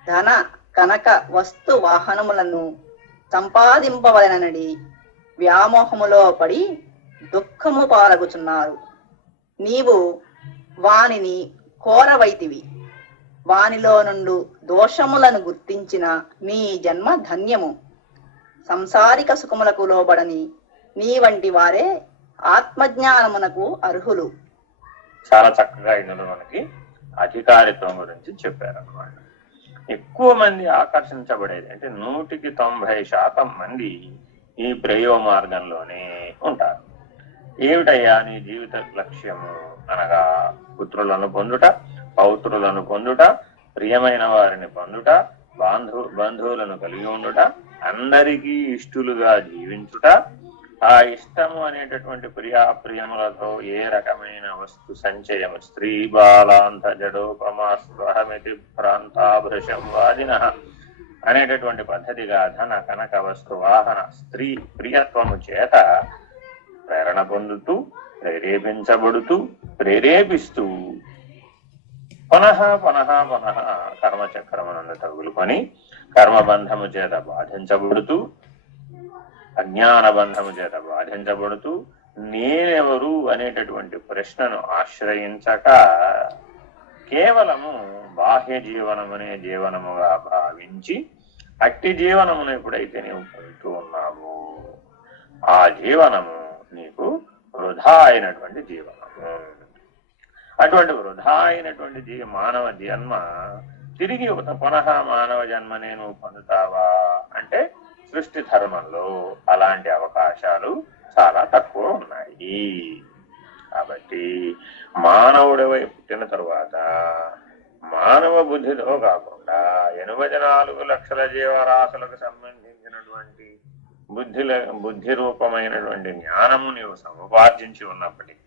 ధన కనక వస్తు వాహనములను సంపాదింపవలనని వ్యామోహములో పడి దుఃఖము పాలగుచున్నారు. నీవు వానిని కోరవైతివి. వానిలో నుండు దోషములను గుర్తించిన నీ జన్మ ధన్యము. సంసారిక సుఖములకు లోబడని నీ వంటి వారే ఆత్మజ్ఞానమునకు అర్హులు. చాలా చక్కగా ఇందులో మనకి అధికారిత్వం గురించి చెప్పారన్నమాట. ఎక్కువ మంది ఆకర్షించబడేది అంటే 190% మంది ఈ ప్రయోగ మార్గంలోనే ఉంటారు. ఏమిటయ్యా నీ జీవిత లక్ష్యము అనగా పుత్రులను పొందుట, పౌత్రులను పొందుట, ప్రియమైన వారిని పొందుట, బంధువులను కలిగి ఉండుట, అందరికీ ఇష్టలుగా జీవించుట, ఆ ఇష్టము అనేటటువంటి ప్రియాప్రియములతో ఏ రకమైన వస్తు సంచయం స్త్రీ బాలాంత జడోపమాస్వహమితి ప్రాంతాభృశం వాదిన అనేటటువంటి పద్ధతిగా ధన కనక వస్తు వాహన స్త్రీ ప్రియత్వము చేత ప్రేరణ పొందుతూ, ప్రేరేపిస్తూ పునః కర్మచక్రమునందు తగులుకొని కర్మబంధము చేత బాధించబడుతూ, అజ్ఞాన బంధము చేత బాధించబడుతూ, నేనెవరు అనేటటువంటి ప్రశ్నను ఆశ్రయించక కేవలము బాహ్య జీవనమనే జీవనముగా భావించి అట్టి జీవనమును ఎప్పుడైతే నీవు పొందుతూ ఉన్నావో ఆ జీవనము నీకు వృధా అయినటువంటి జీవనము. అటువంటి వృధా అయినటువంటి మానవ జన్మ తిరిగి పునః మానవ జన్మనే నువ్వు పొందుతావా అంటే సృష్టి ధర్మంలో అలాంటి అవకాశాలు చాలా తక్కువ ఉన్నాయి. కాబట్టి మానవుడివై పుట్టిన తరువాత మానవ బుద్ధితో కాకుండా 84 లక్షల జీవరాశులకు సంబంధించినటువంటి బుద్ధి రూపమైనటువంటి జ్ఞానము నీవు సముపార్జించి ఉన్నప్పటికీ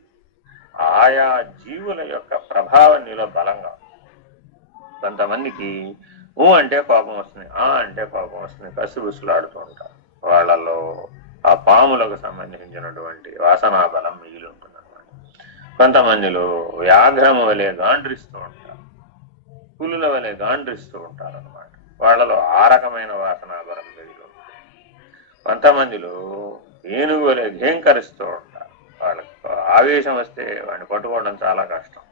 ఆయా జీవుల యొక్క ప్రభావం నీలో బలంగా. కొంతమందికి అంటే కోపం వస్తుంది, అంటే కోపం వస్తుంది, కసిబుసులాడుతూ ఉంటారు. వాళ్ళలో ఆ పాములకు సంబంధించినటువంటి వాసనా బలం మిగిలి ఉంటుంది అన్నమాట. కొంతమందిలో వ్యాఘ్రము వలె గాండ్రిస్తూ ఉంటారు, పులుల వలె గాండ్రిస్తూ ఉంటారు అన్నమాట. వాళ్ళలో ఆ రకమైన వాసనా బలం మిగిలి ఉంటుంది. కొంతమందిలో ఏనుగు వలె ఘేంకరిస్తూ ఉంటారు. వాళ్ళకి ఆవేశం వస్తే వాడిని పట్టుకోవడం చాలా కష్టం.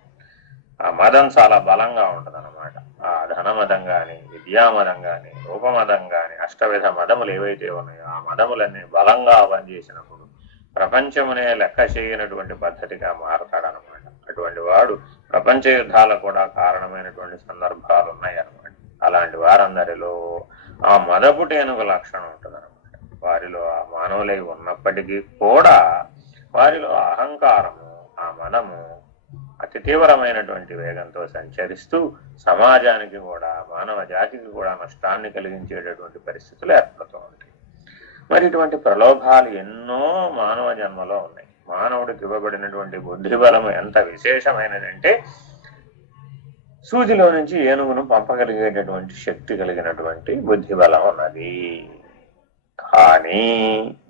ఆ మదం చాలా బలంగా ఉంటుంది అన్నమాట. ఆ ధనమదం గాని, విద్యామదం గాని, రూపమదం గాని, అష్టవిధ మదములు ఏవైతే ఉన్నాయో ఆ మదములన్నీ బలంగా పనిచేసినప్పుడు ప్రపంచమునే లెక్క చేయనటువంటి పద్ధతిగా మారతాడనమాట. అటువంటి వాడు ప్రపంచ యుద్ధాలకు కూడా కారణమైనటువంటి సందర్భాలు ఉన్నాయి అన్నమాట. అలాంటి వారందరిలో ఆ మదపుటేనుగు లక్షణం ఉంటుంది అనమాట. వారిలో ఆ మానవులై ఉన్నప్పటికీ కూడా వారిలో అహంకారము, ఆ మదము అతి తీవ్రమైనటువంటి వేగంతో సంచరిస్తూ సమాజానికి కూడా మానవ జాతికి కూడా నష్టాన్ని కలిగించేటటువంటి పరిస్థితులు ఏర్పడుతూ ఉంటాయి. మరి ఇటువంటి ప్రలోభాలు ఎన్నో మానవ జన్మలో ఉన్నాయి. మానవుడికి ఇవ్వబడినటువంటి బుద్ధి బలము ఎంత విశేషమైనదంటే సూదిలో నుంచి ఏనుగును పంపగలిగేటటువంటి శక్తి కలిగినటువంటి బుద్ధి బలం ఉన్నది. కానీ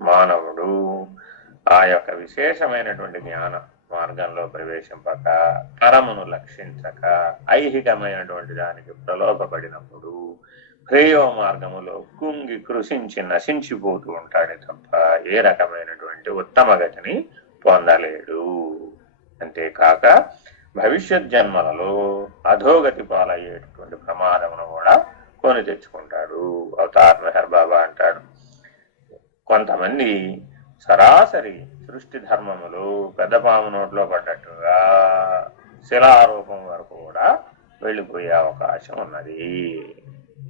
మానవుడు ఆ యొక్క విశేషమైనటువంటి జ్ఞాన మార్గంలో ప్రవేశింపక, పరమును లక్షించక, ఐహికమైనటువంటి దానికి ప్రలోభపడినప్పుడు ప్రేయో మార్గములో కుంగి కృషించి నశించిపోతూ ఉంటాడే తప్ప ఏ రకమైనటువంటి ఉత్తమ గతిని పొందలేడు. అంతేకాక భవిష్యత్ జన్మలలో అధోగతి పాలయ్యేటటువంటి ప్రమాదమును కూడా కొని తెచ్చుకుంటాడు. అవతార్ మెహర్ బాబా అంటాడు, కొంతమంది సరాసరి సృష్టి ధర్మములు పెద్ద పాము నోట్లో పడ్డట్టుగా శిలారూపం వరకు కూడా వెళ్ళిపోయే అవకాశం ఉన్నది.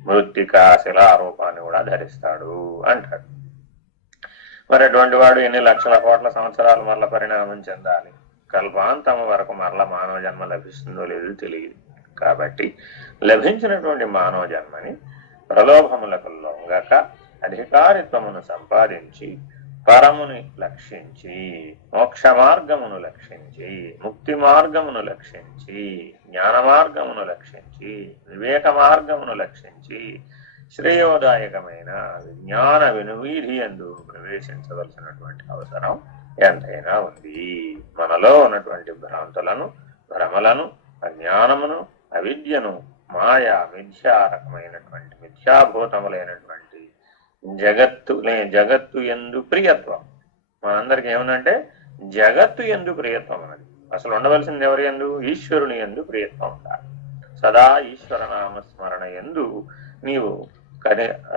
మృత్తిక శిలారూపాన్ని కూడా ధరిస్తాడు అంటాడు. మరి అటువంటి వాడు ఎన్ని లక్షల కోట్ల సంవత్సరాలు మరల పరిణామం చెందాలి? కల్పాంతం వరకు మరల మానవ జన్మ లభిస్తుందో లేదో తెలియదు. కాబట్టి లభించినటువంటి మానవ జన్మని ప్రలోభములకు లొంగక అధికారిత్వమును సంపాదించి పరముని లక్షించి, మోక్ష మార్గమును లక్షించి, ముక్తి మార్గమును లక్షించి, జ్ఞాన మార్గమును లక్షించి, వివేక మార్గమును లక్షించి, శ్రేయోదాయకమైన విజ్ఞాన వినువీధి యందు ప్రవేశించవలసినటువంటి అవసరం ఎంతైనా ఉంది. మనలో ఉన్నటువంటి భ్రాంతులను, భ్రమలను, అజ్ఞానమును, అవిద్యను, మాయా మిథ్యా రకమైనటువంటి మిథ్యాభూతములైనటువంటి జగత్తు యందు ప్రియత్వం. మనందరికి ఏమనంటే జగత్తు యందు ప్రియత్వం అన్నది. అసలు ఉండవలసింది ఎవరి యందు? ఈశ్వరుని యందు ప్రియత్వం ఉండాలి. సదా ఈశ్వర నామస్మరణ యందు నీవు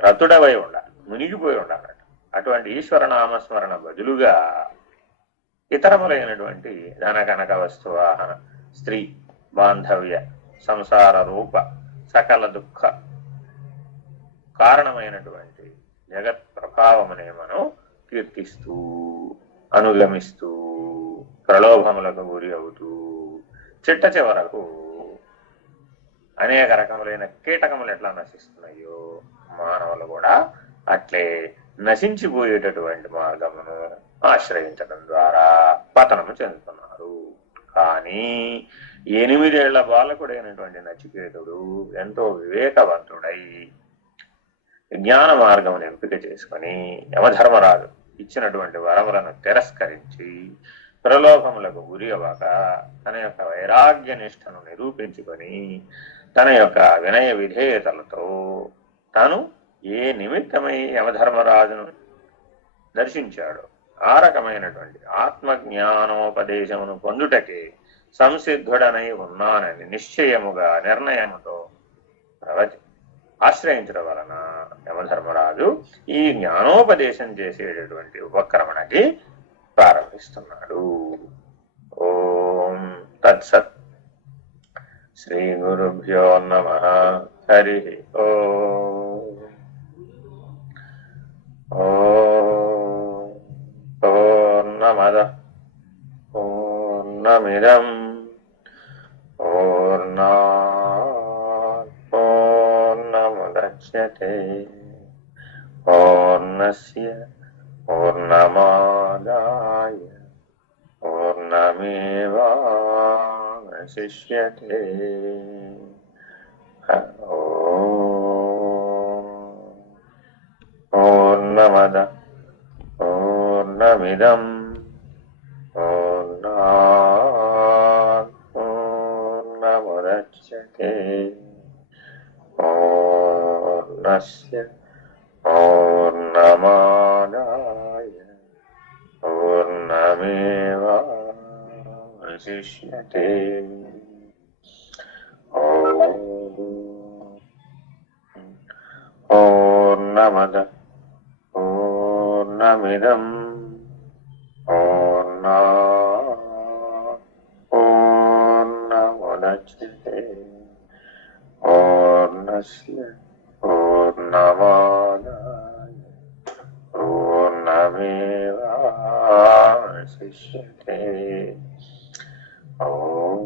రతుడవై ఉండాలి, మునిగిపోయి ఉండాలట. అటువంటి ఈశ్వర నామస్మరణ బదులుగా ఇతరములైనటువంటి ధన కనక వస్తువాహన, స్త్రీ బాంధవ్య, సంసార రూప సకల దుఃఖ కారణమైనటువంటి జగత్ ప్రభావమునే మనం కీర్తిస్తూ, అనుగమిస్తూ, ప్రలోభములకు గురి అవుతూ చిట్ట చివరకు అనేక రకములైన కీటకములు ఎట్లా నశిస్తున్నాయో మానవులు కూడా అట్లే నశించిపోయేటటువంటి మార్గమును ఆశ్రయించడం ద్వారా పతనము చెందుతున్నారు. కానీ 8 ఏళ్ల బాలకుడైనటువంటి నచికేతుడు ఎంతో వివేకవంతుడై జ్ఞాన మార్గమును ఎంపిక చేసుకుని యమధర్మరాజు ఇచ్చినటువంటి వరములను తిరస్కరించి ప్రలోభములకు గురి అవ్వక తన యొక్క వైరాగ్య నిష్టను నిరూపించుకొని తన యొక్క వినయ విధేయతలతో తను ఏ నిమిత్తమై యమధర్మరాజును దర్శించాడో ఆ రకమైనటువంటి ఆత్మజ్ఞానోపదేశమును పొందుటకే సంసిద్ధుడనై ఉన్నానని నిశ్చయముగా నిర్ణయముతో ఆశ్రయించడం వలన యమధర్మరాజు ఈ జ్ఞానోపదేశం చేసేటటువంటి ఉపక్రమణకి ప్రారంభిస్తున్నాడు. ఓం తత్సత్. శ్రీ గురుభ్యో నమః. హరి ఓం. పూర్ణమదః పూర్ణమిదం పూర్ణాత్ పూర్ణముదచ్యతే పూర్ణస్య పూర్ణమాదాయ పూర్ణమేవావశిష్యతే. పూర్ణమదః పూర్ణమిదం పూర్ణాత్ పూర్ణముదచ్యతే పూర్ణస్య పూర్ణమాదాయ పూర్ణమేవావశిష్యతే. పూర్ణమదః పూర్ణమిదం పూర్ణాత్ పూర్ణముదచ్యతే పూర్ణస్య పూర్ణమాదాయ పూర్ణమేవావశిష్యతే. ఓం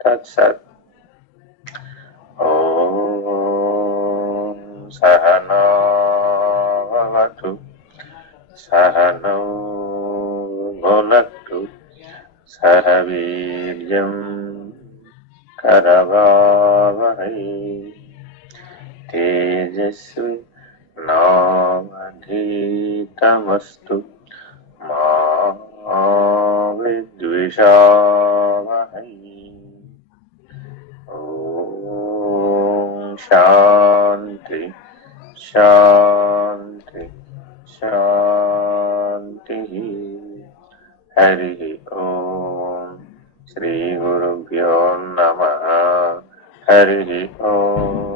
తత్సత్. ఓం సహనా భవతు సహనౌ భునక్తు సహ వీర్యం करवावहै तेजस्वी नावधीतमस्तु मा विद्विषावहै। ॐ शान्ति शान्ति शान्तिः। हरिः ॐ श्रीगुरुभ्यो नमः। हरिः ॐ।